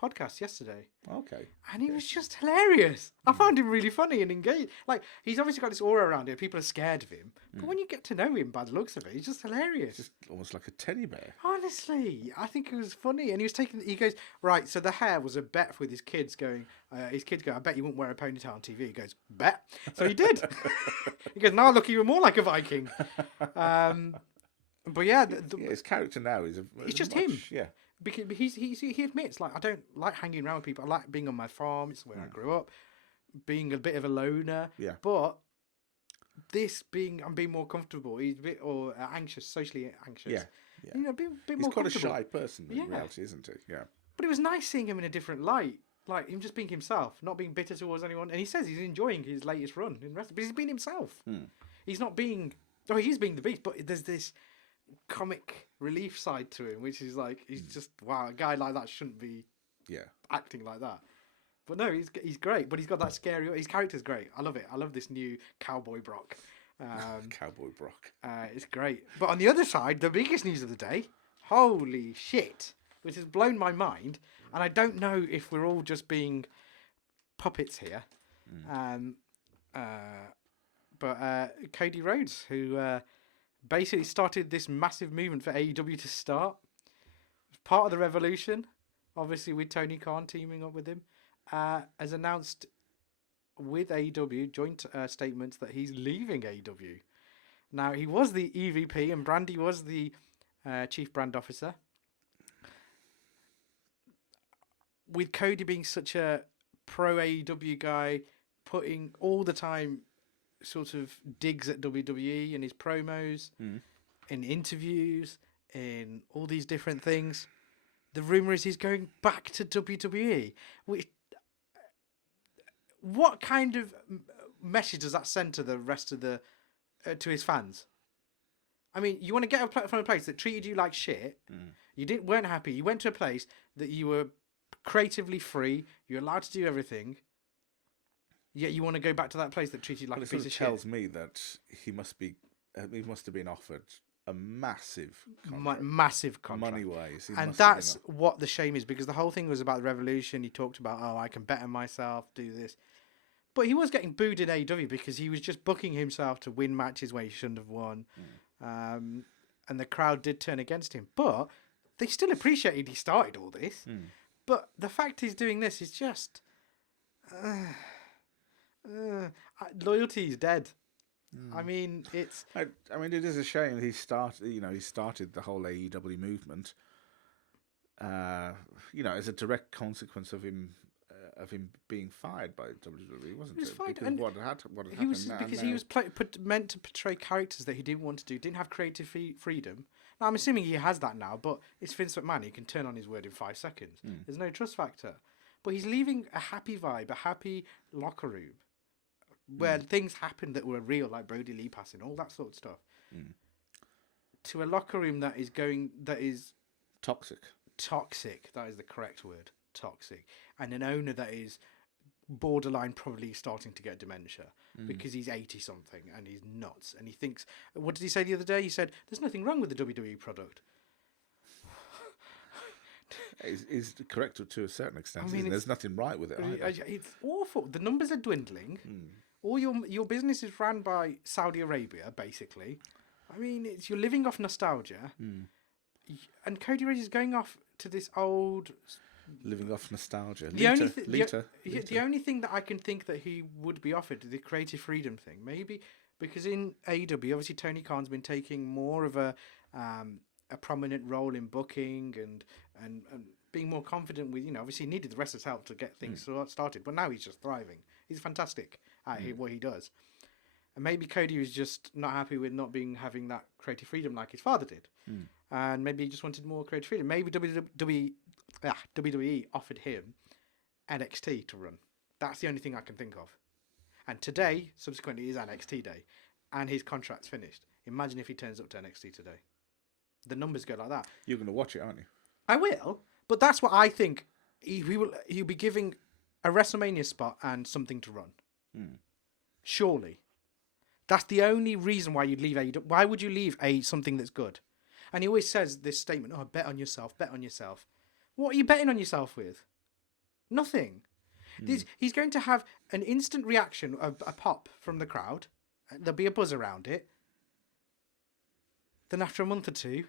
podcast yesterday. Okay. And he was just hilarious. I found him really funny and engaged. Like, he's obviously got this aura around him. People are scared of him. But when you get to know him by the looks of it, he's just hilarious. Just almost like a teddy bear. Honestly, I think it was funny. And he goes, right, so the hair was a bet with his kids going, I bet you wouldn't wear a ponytail on TV. He goes, bet. So he did. He goes, now I look even more like a Viking. But yeah. His character now is it's just him. Yeah. Because he admits, like, I don't like hanging around with people. I like being on my farm. It's where I grew up. Being a bit of a loner. Yeah. But I'm being more comfortable. He's a bit anxious, socially anxious. Yeah. A bit He's more quite comfortable. a shy person in reality, isn't he? Yeah. But it was nice seeing him in a different light. Like, him just being himself, not being bitter towards anyone. And he says he's enjoying his latest run in wrestling. But he's being himself. He's not being... Oh, he is being the beast, but there's this comic relief side to him, which is like, he's just, wow, a guy like that shouldn't be acting like that. But no, he's great, but he's got that scary... His character's great. I love it. I love this new Cowboy Brock. Cowboy Brock. It's great. But on the other side, the biggest news of the day, holy shit, which has blown my mind, and I don't know if we're all just being puppets here. But Cody Rhodes, who basically started this massive movement for AEW to start, was part of the revolution, obviously with Tony Khan teaming up with him, has announced with AEW joint statements that he's leaving AEW. Now, he was the EVP and Brandy was the chief brand officer. With Cody being such a pro AEW guy, putting all the time sort of digs at WWE in his promos, in interviews, in all these different things, the rumour is he's going back to WWE. What kind of message does that send to the rest of to his fans? I mean, you want to get from a place that treated you like shit. You weren't happy. You went to a place that you were creatively free. You're allowed to do everything. Yet you want to go back to that place that treated you like a piece of shit. It tells me that he must have been offered a massive contract. Money-wise. And that's what the shame is, because the whole thing was about the revolution. He talked about, I can better myself, do this. But he was getting booed in AEW because he was just booking himself to win matches where he shouldn't have won. And the crowd did turn against him. But they still appreciated he started all this. But the fact he's doing this is just... loyalty is dead. I mean, it's... I mean, it is a shame he started the whole AEW movement, as a direct consequence of him being fired by WWE, wasn't it? Because what had happened. He was meant to portray characters that he didn't want to do, didn't have creative freedom. Now, I'm assuming he has that now, but it's Vince McMahon. He can turn on his word in 5 seconds. There's no trust factor. But he's leaving a happy vibe, a happy locker room, where things happened that were real, like Brody Lee passing, all that sort of stuff, to a locker room that is toxic. Toxic, that is the correct word, toxic. And an owner that is borderline probably starting to get dementia because he's 80-something and he's nuts. And he thinks, what did he say the other day? He said, there's nothing wrong with the WWE product. Is correct to a certain extent. I mean, there's nothing right with it either. It's awful. The numbers are dwindling. All your business is run by Saudi Arabia, basically. I mean, you're living off nostalgia. And Cody Rhodes is going off to this old... Living off nostalgia. The only thing that I can think that he would be offered, the creative freedom thing, maybe, because in AEW, obviously Tony Khan's been taking more of a prominent role in booking and being more confident with, obviously he needed the wrestlers' help to get things started, but now he's just thriving. He's fantastic at what he does. And maybe Cody was just not happy with not having that creative freedom like his father did. And maybe he just wanted more creative freedom. Maybe WWE offered him NXT to run. That's the only thing I can think of. And today, subsequently, is NXT day. And his contract's finished. Imagine if he turns up to NXT today. The numbers go like that. You're going to watch it, aren't you? I will. But that's what I think. He'll be giving a WrestleMania spot and something to run. Surely. That's the only reason why you'd leave AEW. Why would you leave something that's good? And he always says this statement, bet on yourself, bet on yourself. What are you betting on yourself with? Nothing. He's going to have an instant reaction, a pop from the crowd. There'll be a buzz around it. Then after a month or two,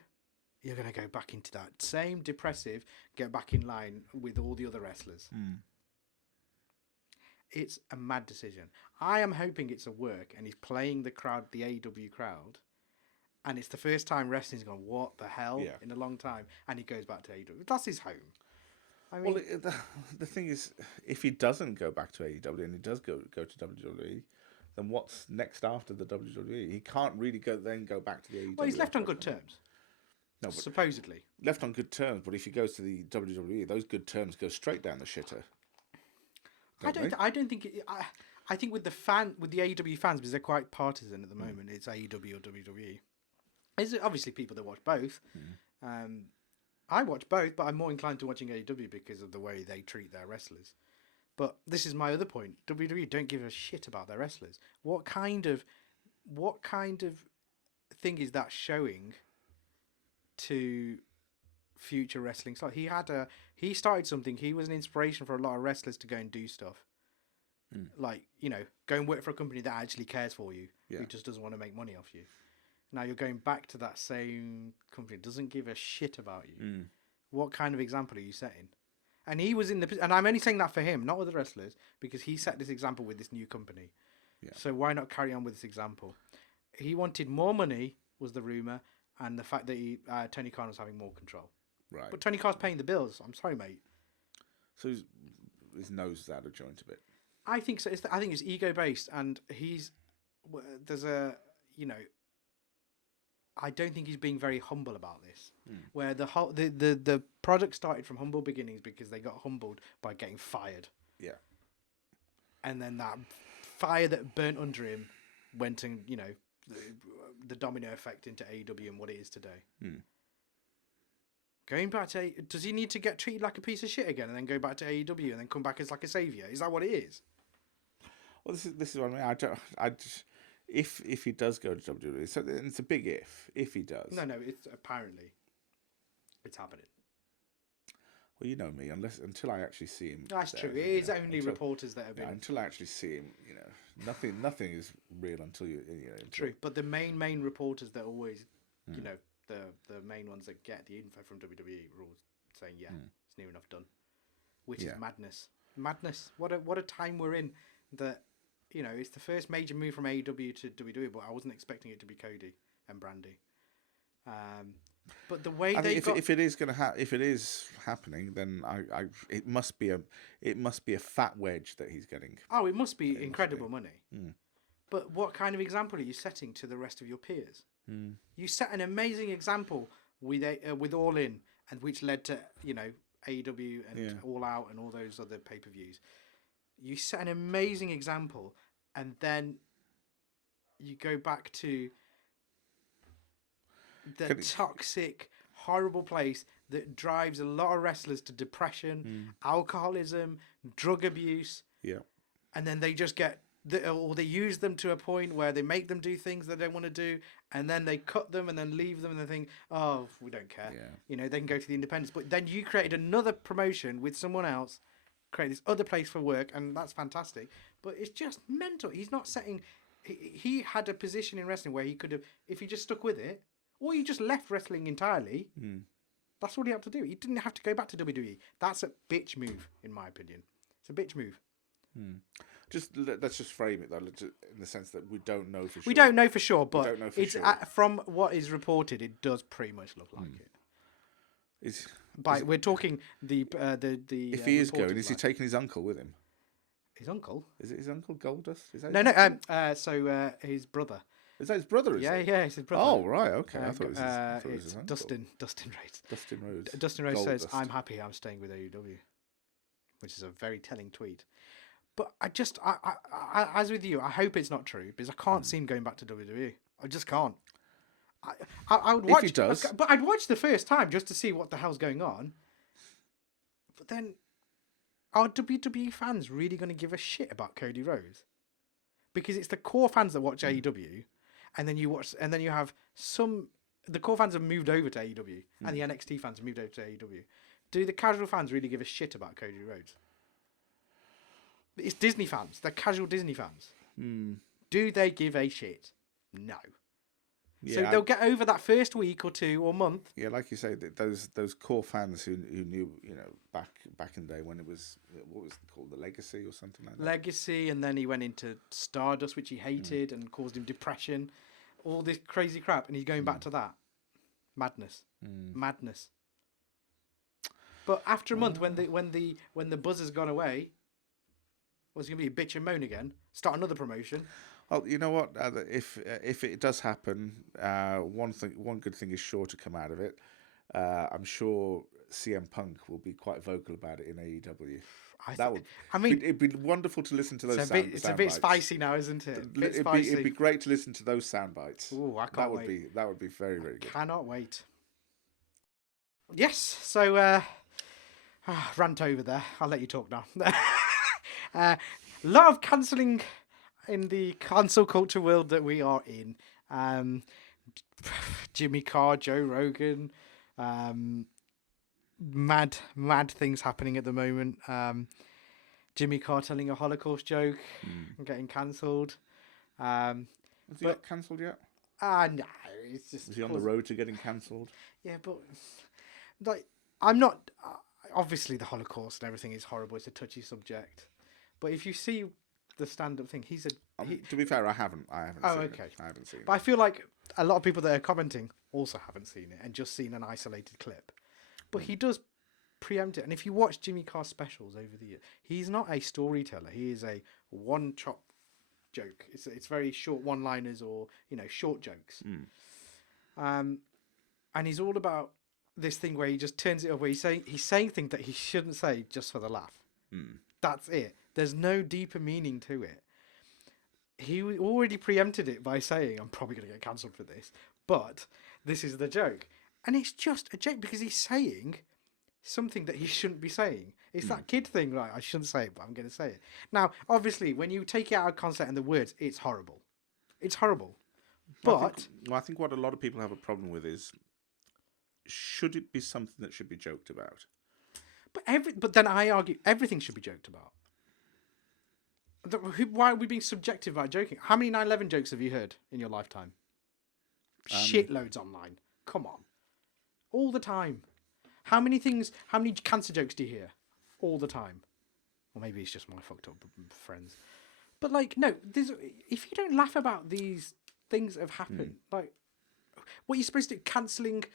you're going to go back into that same depressive, get back in line with all the other wrestlers. It's a mad decision. I am hoping it's a work and he's playing the crowd, the AEW crowd. And it's the first time wrestling's gone, what the hell, in a long time. And he goes back to AEW. That's his home. I mean, the thing is, if he doesn't go back to AEW and he does go to WWE, then what's next after the WWE? He can't really go back to the AEW. Well, he's left on good terms. No, supposedly. Left on good terms, but if he goes to the WWE, those good terms go straight down the shitter. I don't think... I think with the AEW fans, because they're quite partisan at the moment, it's AEW or WWE. There's obviously people that watch both. I watch both, but I'm more inclined to watching AEW because of the way they treat their wrestlers. But this is my other point. WWE don't give a shit about their wrestlers. What kind of thing is that showing to future wrestling stars? He started something. He was an inspiration for a lot of wrestlers to go and do stuff. Like, go and work for a company that actually cares for you, who just doesn't want to make money off you. Now you're going back to that same company, doesn't give a shit about you. What kind of example are you setting? And he was and I'm only saying that for him, not other wrestlers, because he set this example with this new company. So why not carry on with this example? He wanted more money, was the rumor, and the fact that Tony Khan was having more control. Right. But Tony Khan's paying the bills. I'm sorry, mate. So his nose is out of joint a bit. I think so. I think it's ego based, and I don't think he's being very humble about this. Where the product started from humble beginnings because they got humbled by getting fired. Yeah. And then that fire that burnt under him went and the domino effect into AEW and what it is today. Going back to does he need to get treated like a piece of shit again and then go back to AEW and then come back as like a savior? Is that what it is? Well, this is what I mean. If he does go to WWE, so it's a big if he does. No, it's apparently it's happening. Well, you know me, until I actually see him. That's true. It is only reporters that have been. Until I actually see him, nothing is real until you. True, but the main reporters that always, the main ones that get the info from WWE are all saying, it's near enough done, which is madness. Madness. What a time we're in. That it's the first major move from AEW to WWE, but I wasn't expecting it to be Cody and Brandy. But the way if it is happening, then it must be a fat wedge that he's getting. Oh, it must be incredible money. But what kind of example are you setting to the rest of your peers? You set an amazing example with All In, and which led to AEW and All Out and all those other pay-per-views. You set an amazing example, and then you go back to the toxic, horrible place that drives a lot of wrestlers to depression, alcoholism, drug abuse. Yeah. And then they just or they use them to a point where they make them do things they don't want to do, and then they cut them and then leave them, and they think, oh, we don't care. Yeah. They can go to the independents. But then you created another promotion with someone else, create this other place for work, and that's fantastic. But it's just mental. He's not setting... He had a position in wrestling where he could have, if he just stuck with it, or he just left wrestling entirely, that's what he had to do. He didn't have to go back to WWE. That's a bitch move, in my opinion. It's a bitch move. Let's just frame it, though, in the sense that we don't know for sure. We don't know for sure, but from what is reported, it does pretty much look like it. We're talking the if he is going, is he taking his uncle with him? His uncle? Is it his uncle Goldust? So his brother. Is that his brother? Yeah, it's his brother. Oh, right, okay. I thought it was his uncle. Dustin Rhodes. Dustin Rhodes. Dustin Rhodes says, "I'm happy. I'm staying with AEW," which is a very telling tweet. But I as with you, I hope it's not true because I can't see him going back to WWE. I just can't. I would watch. If he does, but I'd watch the first time just to see what the hell's going on. But then, are WWE fans really going to give a shit about Cody Rhodes? Because it's the core fans that watch AEW, and then you have the core fans have moved over to AEW, and the NXT fans have moved over to AEW. Do the casual fans really give a shit about Cody Rhodes? It's Disney fans. They're casual Disney fans. Do they give a shit? No. Yeah, so they'll get over that first week or two or month. Yeah, like you say, those core fans who knew, back in the day when it was, what was it called, the Legacy or something like that. Legacy, and then he went into Stardust, which he hated and caused him depression, all this crazy crap, and he's going back to that. Madness. Madness. But after a month, when the buzz has gone away, what's going to be a bitch and moan again? Start another promotion. Well, you know what? If it does happen, one good thing is sure to come out of it. I'm sure CM Punk will be quite vocal about it in AEW. It'd be wonderful to listen to those sound bites. It's a bit spicy now, isn't it? It'd be great to listen to those sound bites. Ooh, I can't wait. That would be very, very good. Cannot wait. Yes, so rant over there. I'll let you talk now. A lot of cancelling in the cancel culture world that we are in. Jimmy Carr, Joe Rogan, mad things happening at the moment. Jimmy Carr telling a Holocaust joke and getting cancelled. Has he got cancelled yet? No, it's just. Is he on the road to getting cancelled? Yeah, but I'm not. Obviously, the Holocaust and everything is horrible. It's a touchy subject. But if you see the stand-up thing, to be fair, I haven't. Oh, seen okay. It. I haven't seen it. But I feel like a lot of people that are commenting also haven't seen it and just seen an isolated clip. But he does preempt it. And if you watch Jimmy Carr's specials over the years, he's not a storyteller. He is a one-chop joke. It's very short one-liners or short jokes. And he's all about this thing where he just turns it up, where he's saying things that he shouldn't say just for the laugh. That's it. There's no deeper meaning to it. he already preempted it by saying, I'm probably going to get cancelled for this, but this is the joke. And it's just a joke because he's saying something that he shouldn't be saying. It's that kid thing, right? I shouldn't say it, but I'm going to say it. Now, obviously, when you take it out of context and the words, it's horrible. It's horrible. But I think what a lot of people have a problem with is, should it be something that should be joked about? But then I argue everything should be joked about. Why are we being subjective about joking? How many 9/11 jokes have you heard in your lifetime? Shitloads online. Come on. All the time. How many cancer jokes do you hear? All the time. Or maybe it's just my fucked up friends. But no, if you don't laugh about these things that have happened, what you're supposed to do, cancelling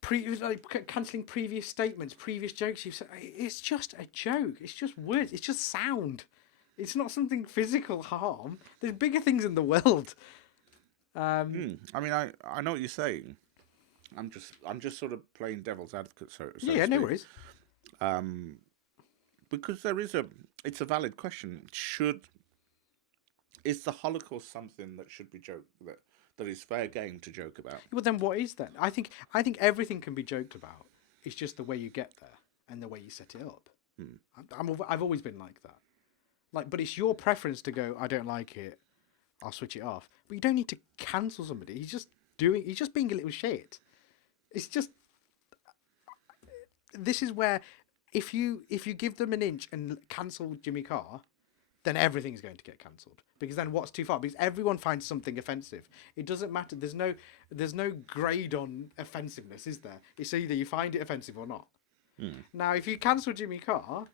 previous statements, previous jokes you've said, it's just a joke. It's just words. It's just sound. It's not something physical harm. There's bigger things in the world. I mean, I know what you're saying. I'm just sort of playing devil's advocate. So yeah, no worries. Because it's a valid question. Is the Holocaust something that should be joked that is fair game to joke about? Well, then what is that? I think everything can be joked about. It's just the way you get there and the way you set it up. I've always been like that. But it's your preference to go, I don't like it, I'll switch it off. But you don't need to cancel somebody. He's just being a little shit. It's just, this is where if you give them an inch and cancel Jimmy Carr, then everything's going to get cancelled. Because then what's too far? Because everyone finds something offensive. It doesn't matter. There's no grade on offensiveness, is there? It's either you find it offensive or not. Now, if you cancel Jimmy Carr,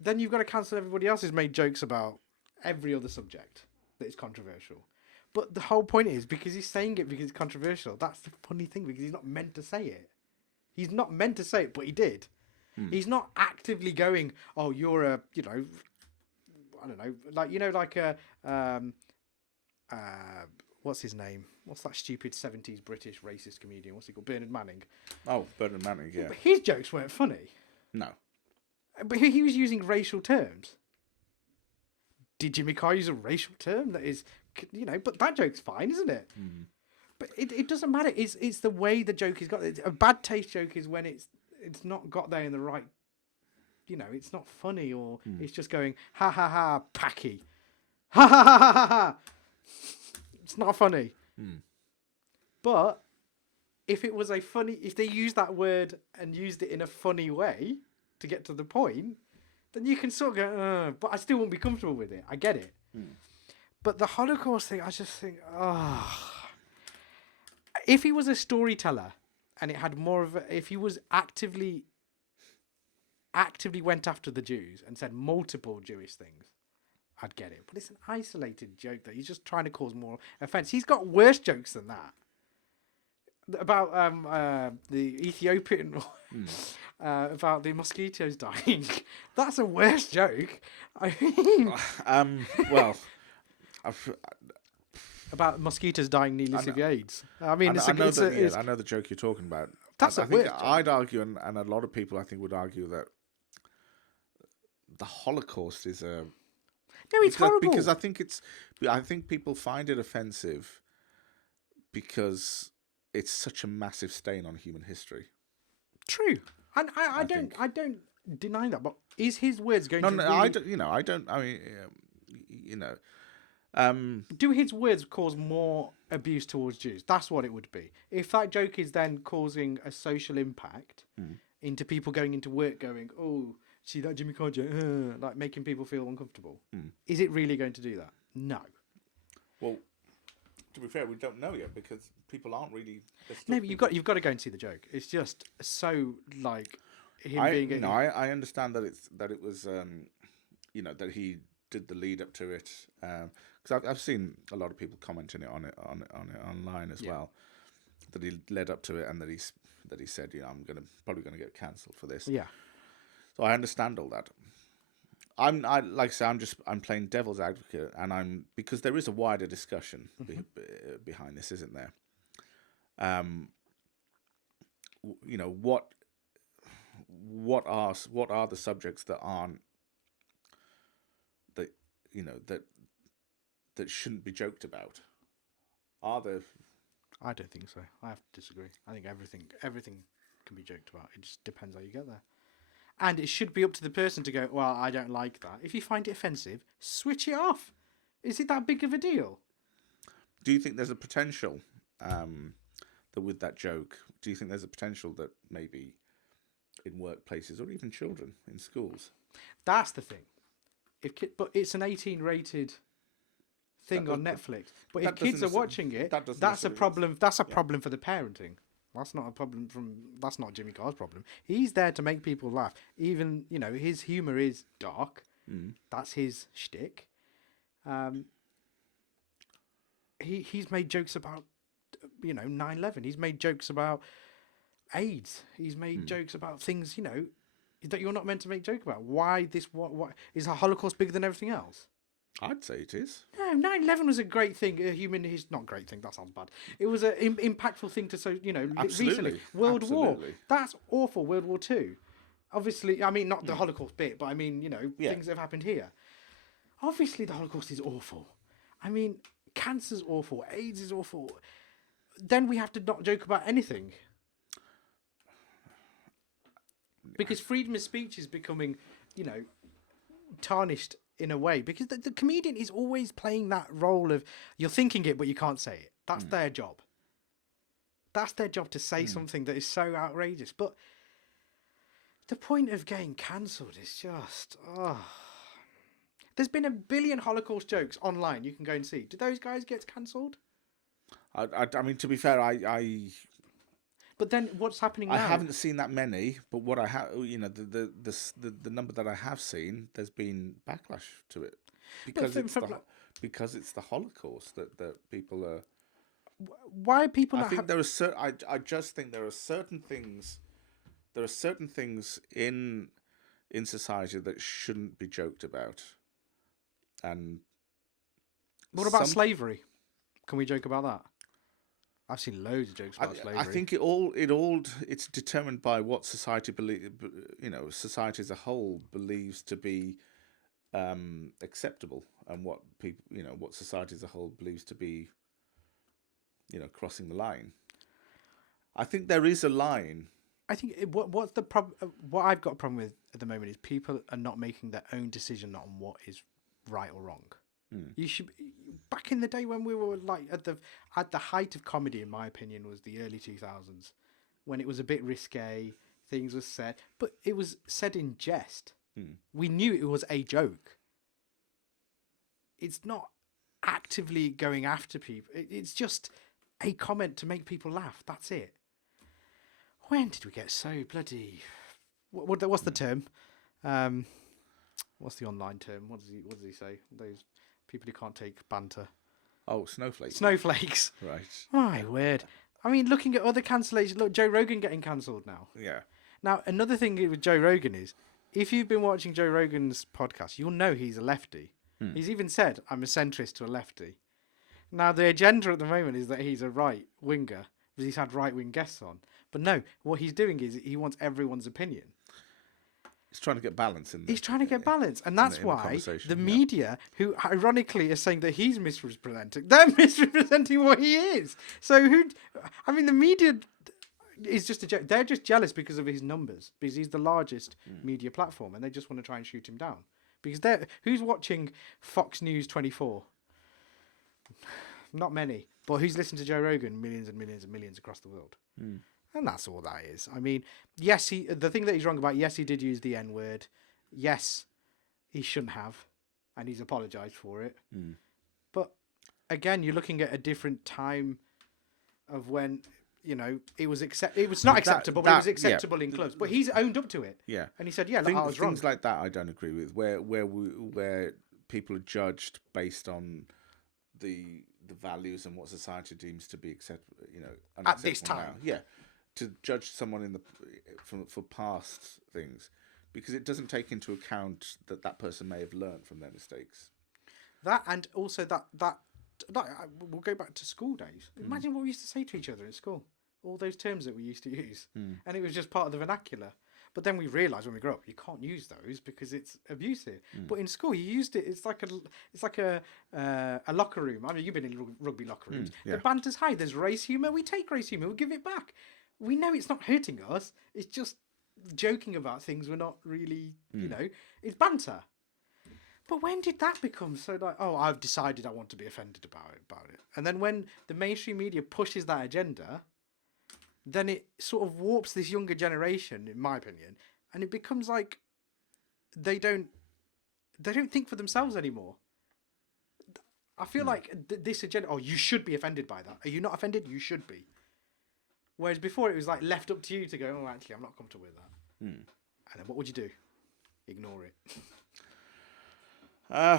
then you've got to cancel everybody else who's made jokes about every other subject that is controversial. But the whole point is, because he's saying it because it's controversial, that's the funny thing, because he's not meant to say it. He's not meant to say it, but he did. He's not actively going, oh, you're a, I don't know, what's his name? What's that stupid 70s British racist comedian? What's he called? Bernard Manning. Oh, Bernard Manning, yeah. But his jokes weren't funny. No. But he was using racial terms. Did Jimmy Carr use a racial term that is, but that joke's fine, isn't it? But it doesn't matter. It's the way the joke is got. A bad taste joke is when it's not got there in the right, it's not funny, or it's just going, ha ha ha, packy. Ha ha ha ha ha ha. It's not funny. But if they used that word and used it in a funny way to get to the point, then you can sort of go, but I still won't be comfortable with it. I get it. But the Holocaust thing, I just think, if he was a storyteller and it had more of if he was actively went after the Jews and said multiple Jewish things, I'd get it. But it's an isolated joke that he's just trying to cause more offence. He's got worse jokes than that. About the Ethiopian, about the mosquitoes dying. That's a worse joke. I mean, about mosquitoes dying needlessly of AIDS. I mean, I know the joke you're talking about. I think I'd argue, and a lot of people I think would argue, that the Holocaust is a. No, it's horrible. Because I think people find it offensive because it's such a massive stain on human history. True, and I don't deny that. But is his words going to? No, I don't. I mean, do his words cause more abuse towards Jews? That's what it would be. If that joke is then causing a social impact into people going into work, going, oh, see that Jimmy Carr joke, like making people feel uncomfortable. Is it really going to do that? No. Well, to be fair, we don't know yet because people aren't really. No, but you've got to go and see the joke. It's just so like him being. I understand that it was that he did the lead up to it because I've seen a lot of people commenting on it online as well, that he led up to it and that he said, I'm probably gonna get cancelled for this. Yeah. So I understand all that. I'm playing devil's advocate, and because there is a wider discussion behind this, isn't there? What are the subjects that aren't that that shouldn't be joked about? Are there? I don't think so. I have to disagree. I think everything can be joked about. It just depends how you get there. And it should be up to the person to go, well, I don't like that. If you find it offensive, switch it off. Is it that big of a deal? Do you think there's a potential that with that joke, do you think there's a potential that maybe in workplaces or even children in schools? That's the thing. But it's an 18 rated thing on Netflix. But if kids are watching it, that's a problem. That's a problem for the parenting. That's not a problem that's not Jimmy Carr's problem. He's there to make people laugh. Even, his humour is dark. That's his shtick. He's made jokes about 9/11. He's made jokes about AIDS. He's made jokes about things, that you're not meant to make joke about. Why this? What is the Holocaust bigger than everything else? I'd say it is. No, 9/11 was a great thing. Not great thing. That sounds bad. It was an impactful thing to recently. World War. That's awful. World War II. Obviously, I mean not the Holocaust bit, but I mean things that have happened here. Obviously, the Holocaust is awful. I mean, cancer's awful. AIDS is awful. Then we have to not joke about anything. Because freedom of speech is becoming, tarnished in a way. Because the comedian is always playing that role of, you're thinking it, but you can't say it. That's their job. That's their job, to say something that is so outrageous. But the point of getting cancelled is just, There's been 1 billion Holocaust jokes online you can go and see. Do those guys get cancelled? I mean, to be fair, I But then what's happening now? I haven't seen that many, but what I have, the number that I have seen, there's been backlash to it because it's the Holocaust that people are. Why are people? I think there are I just think there are certain things. There are certain things in society that shouldn't be joked about. And what about slavery? Can we joke about that? I've seen loads of jokes about slavery. I think it's determined by what society society as a whole believes to be acceptable, and what people, what society as a whole believes to be, crossing the line. I think there is a line. I think what's the problem? What I've got a problem with at the moment is people are not making their own decision on what is right or wrong. You should. Back in the day when we were like at the height of comedy, in my opinion, was the early 2000s, when it was a bit risque. Things were said, but it was said in jest. We knew it was a joke. It's not actively going after people. It's just a comment to make people laugh. That's it. When did we get so bloody? What's the term? What's the online term? What does he say? Those people who can't take banter. Oh, snowflakes. Snowflakes. Right. My word. I mean, looking at other cancellations, look, Joe Rogan getting cancelled now. Yeah. Now, another thing with Joe Rogan is, if you've been watching Joe Rogan's podcast, you'll know he's a lefty. He's even said, I'm a centrist to a lefty. Now, the agenda at the moment is that he's a right-winger, because he's had right-wing guests on. But no, what he's doing is he wants everyone's opinion. He's trying to get balance in there. He's trying to get balance. And that's why the media, who ironically are saying that he's misrepresenting, they're misrepresenting what he is. So the media is just they're just jealous because of his numbers, because he's the largest media platform, and they just want to try and shoot him down. Because who's watching Fox News 24? Not many. But who's listening to Joe Rogan? Millions and millions and millions across the world. And that's all that is. I mean, yes, the thing that he's wrong about, yes, he did use the N-word. Yes, he shouldn't have. And he's apologised for it. But again, you're looking at a different time of when, it was not acceptable, but it was acceptable in clubs. But he's owned up to it. Yeah. And he said, I was wrong. Things like that I don't agree with, where people are judged based on the values and what society deems to be acceptable, at this time. Now. Yeah. To judge someone for past things, because it doesn't take into account that person may have learned from their mistakes. That, and also that we'll go back to school days. Imagine what we used to say to each other in school. All those terms that we used to use, and it was just part of the vernacular. But then we realised when we grow up, you can't use those because it's abusive. But in school, you used it. It's like a locker room. I mean, you've been in rugby locker rooms. The banter's high. There's race humour. We take race humour. We give it back. We know it's not hurting us. It's just joking about things we're not really, it's banter. But when did that become so like, oh, I've decided I want to be offended about it. And then when the mainstream media pushes that agenda, then it sort of warps this younger generation, in my opinion, and it becomes like they don't think for themselves anymore. I feel like this agenda, oh, you should be offended by that. Are you not offended? You should be. Whereas before it was like left up to you to go, oh, actually, I'm not comfortable with that. And then what would you do? Ignore it. I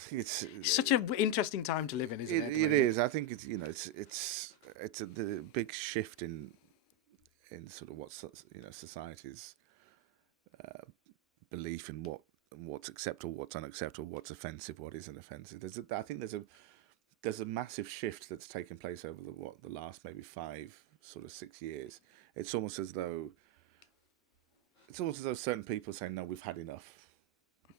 think it's such an interesting time to live in, isn't it? It is. I think it's the big shift in sort of what society's belief in what's acceptable, what's unacceptable, what's offensive, what isn't offensive. I think there's a massive shift that's taken place over the last maybe 5 sort of 6 years. It's almost as though certain people say, no, we've had enough.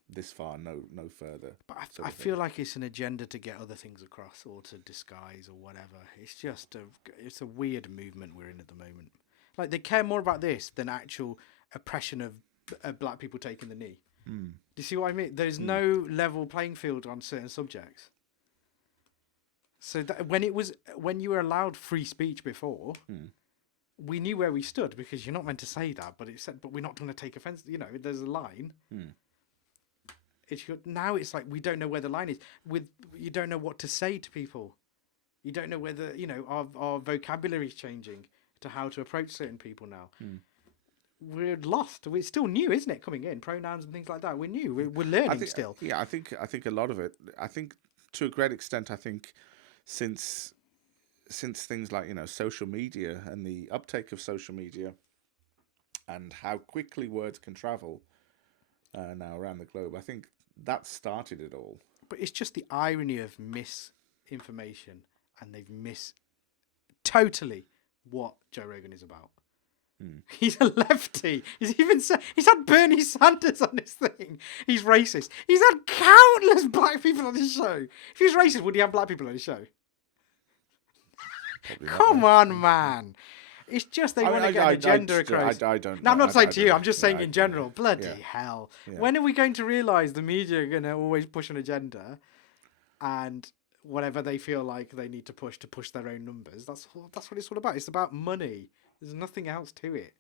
This far, no further. But I feel like it's an agenda to get other things across or to disguise or whatever. It's just it's a weird movement we're in at the moment. Like they care more about this than actual oppression of black people taking the knee. Do you see what I mean? There's no level playing field on certain subjects. So when you were allowed free speech before, we knew where we stood because you're not meant to say that. But but we're not going to take offense. There's a line. Now it's like we don't know where the line is. You don't know what to say to people. You don't know whether our vocabulary is changing to how to approach certain people now. We're lost. It's still new, isn't it? Coming in pronouns and things like that. We're new. We're learning still. Yeah, I think a lot of it. I think to a great extent. I think since things like social media and the uptake of social media, and how quickly words can travel now around the globe. I think that started it all. But it's just the irony of misinformation, and they've missed totally what Joe Rogan is about. He's a lefty. He's had Bernie Sanders on his thing. He's racist. He's had countless black people on his show. If he was racist, would he have black people on his show? Come on, man. It's just they want to get an agenda across. I don't. No, I'm not saying to you. I'm just saying in general. Bloody hell! Yeah. When are we going to realise the media are going to always push an agenda, and whatever they feel like they need to push their own numbers? That's what it's all about. It's about money. There's nothing else to it.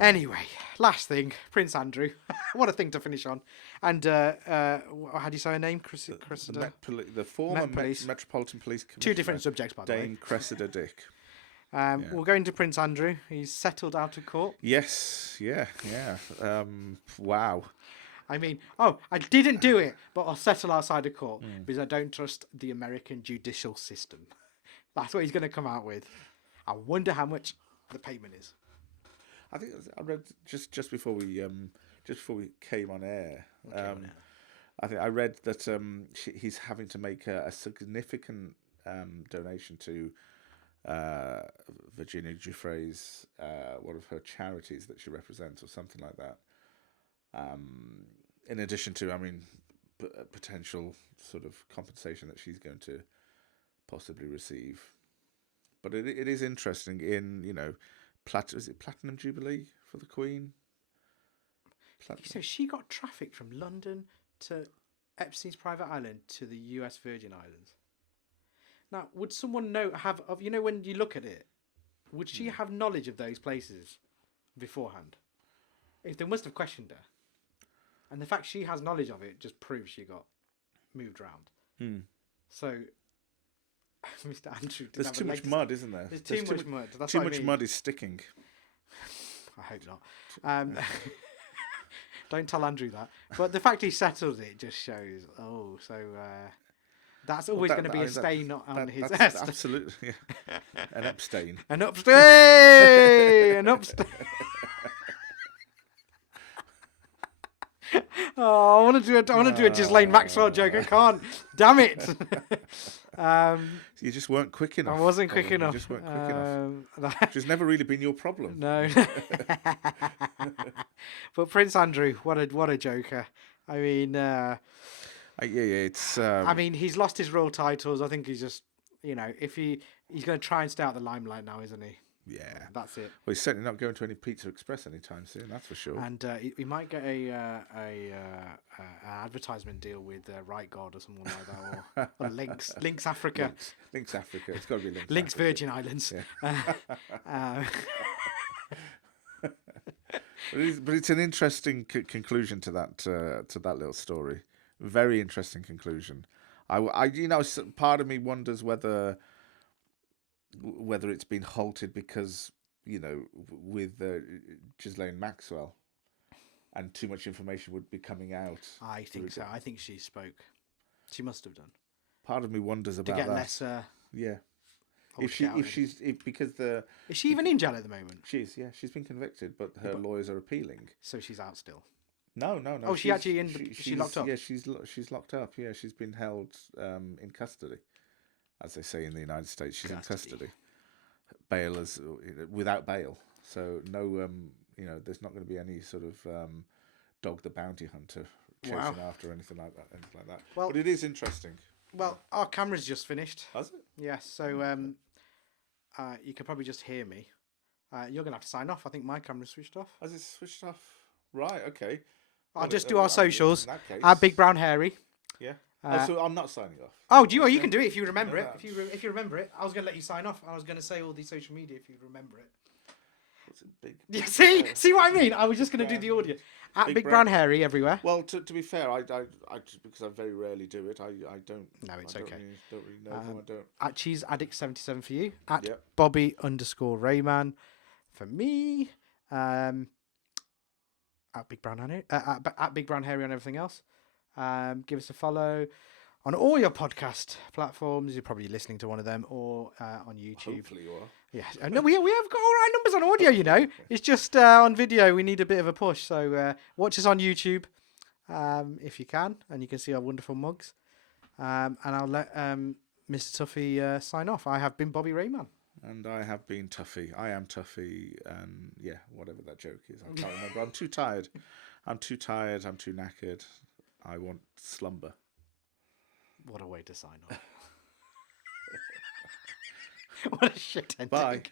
Anyway, last thing, Prince Andrew. What a thing to finish on. And how do you say her name? Cressida? The former Metropolitan Police Commissioner. 2 different subjects, by the way. Dame Cressida Dick. We'll go into Prince Andrew. He's settled out of court. Yes, yeah. Wow. I mean, I didn't do it, but I'll settle outside of court because I don't trust the American judicial system. That's what he's going to come out with. I wonder how much the payment is. I think I read just before we came on air. I think I read that he's having to make a significant donation to Virginia Giuffre's one of her charities that she represents, or something like that. In addition to, potential sort of compensation that she's going to possibly receive. But it is interesting in is it Platinum Jubilee for the Queen? So she got trafficked from London to Epstein's private island to the US Virgin Islands. Now, would someone when you look at it, would she have knowledge of those places beforehand? If they must have questioned her. And the fact she has knowledge of it just proves she got moved around. So, Mr. Andrew... There's too much mud, isn't there? There's too much mud. That's too much mud is sticking. I hope not. Don't tell Andrew that. But the fact he settled it just shows, that's always going to be a stain on his... Absolutely, yeah. An Epstein. An Epstein! An Epstein! I want to do a Ghislaine Maxwell joke. I can't. Damn it. You just weren't quick enough. I wasn't quick enough. You just weren't quick enough. Which has never really been your problem. No. But Prince Andrew, what a joker. I mean, it's. I mean, he's lost his royal titles. I think he's just, if he's going to try and stay out the limelight now, isn't he? Yeah, that's it. Well, he's certainly not going to any Pizza Express anytime soon. That's for sure. And he might get an advertisement deal with Right God or someone like that, or Links Africa. Links Africa. It's got to be Links. Links Africa. Virgin Islands. Yeah. But it's an interesting conclusion to that little story. Very interesting conclusion. Part of me wonders whether it's been halted because, with Ghislaine Maxwell and too much information would be coming out. I think so. I think she spoke. She must have done. Part of me wonders about that. To get less. Yeah. Is she even in jail at the moment? She's been convicted, but her lawyers are appealing. So she's out still. No. Oh, she's locked up. Yeah, she's locked up. Yeah, she's been held in custody. As they say in the United States, she's in custody. Without bail. So no, there's not going to be any sort of Dog the Bounty Hunter chasing after anything like that. Well, but it is interesting. Well, our camera's just finished. Has it? Yes. So you can probably just hear me. You're going to have to sign off. I think my camera's switched off. Has it switched off? Right. Okay. I'll just do our socials. Big Brown Hairy. Yeah. So I'm not signing off. Oh, do you? You can do it if you remember it. If you remember it, I was going to let you sign off. I was going to say all the social media if you remember it. It's a big. Yeah, see what I mean? I was just going to do the audio. Big Brown Hairy everywhere. Well, to be fair, I because I very rarely do it. I don't. No, it's okay. Don't really know. I don't. At Cheese Addict 77 for you. At Bobby_Rayman for me. At Big Brown Hairy. At Big Brown Hairy on everything else. Give us a follow on all your podcast platforms. You're probably listening to one of them, or on YouTube. Hopefully you are. Yeah, no, we have got all right numbers on audio. It's just on video we need a bit of a push. So watch us on YouTube if you can, and you can see our wonderful mugs. And I'll let Mr. Tuffy sign off. I have been Bobby Rayman. And I have been Tuffy. I am Tuffy, and whatever that joke is, I can't remember. I'm too tired. I'm too knackered. I want slumber. What a way to sign off. What a shit ending. Bye.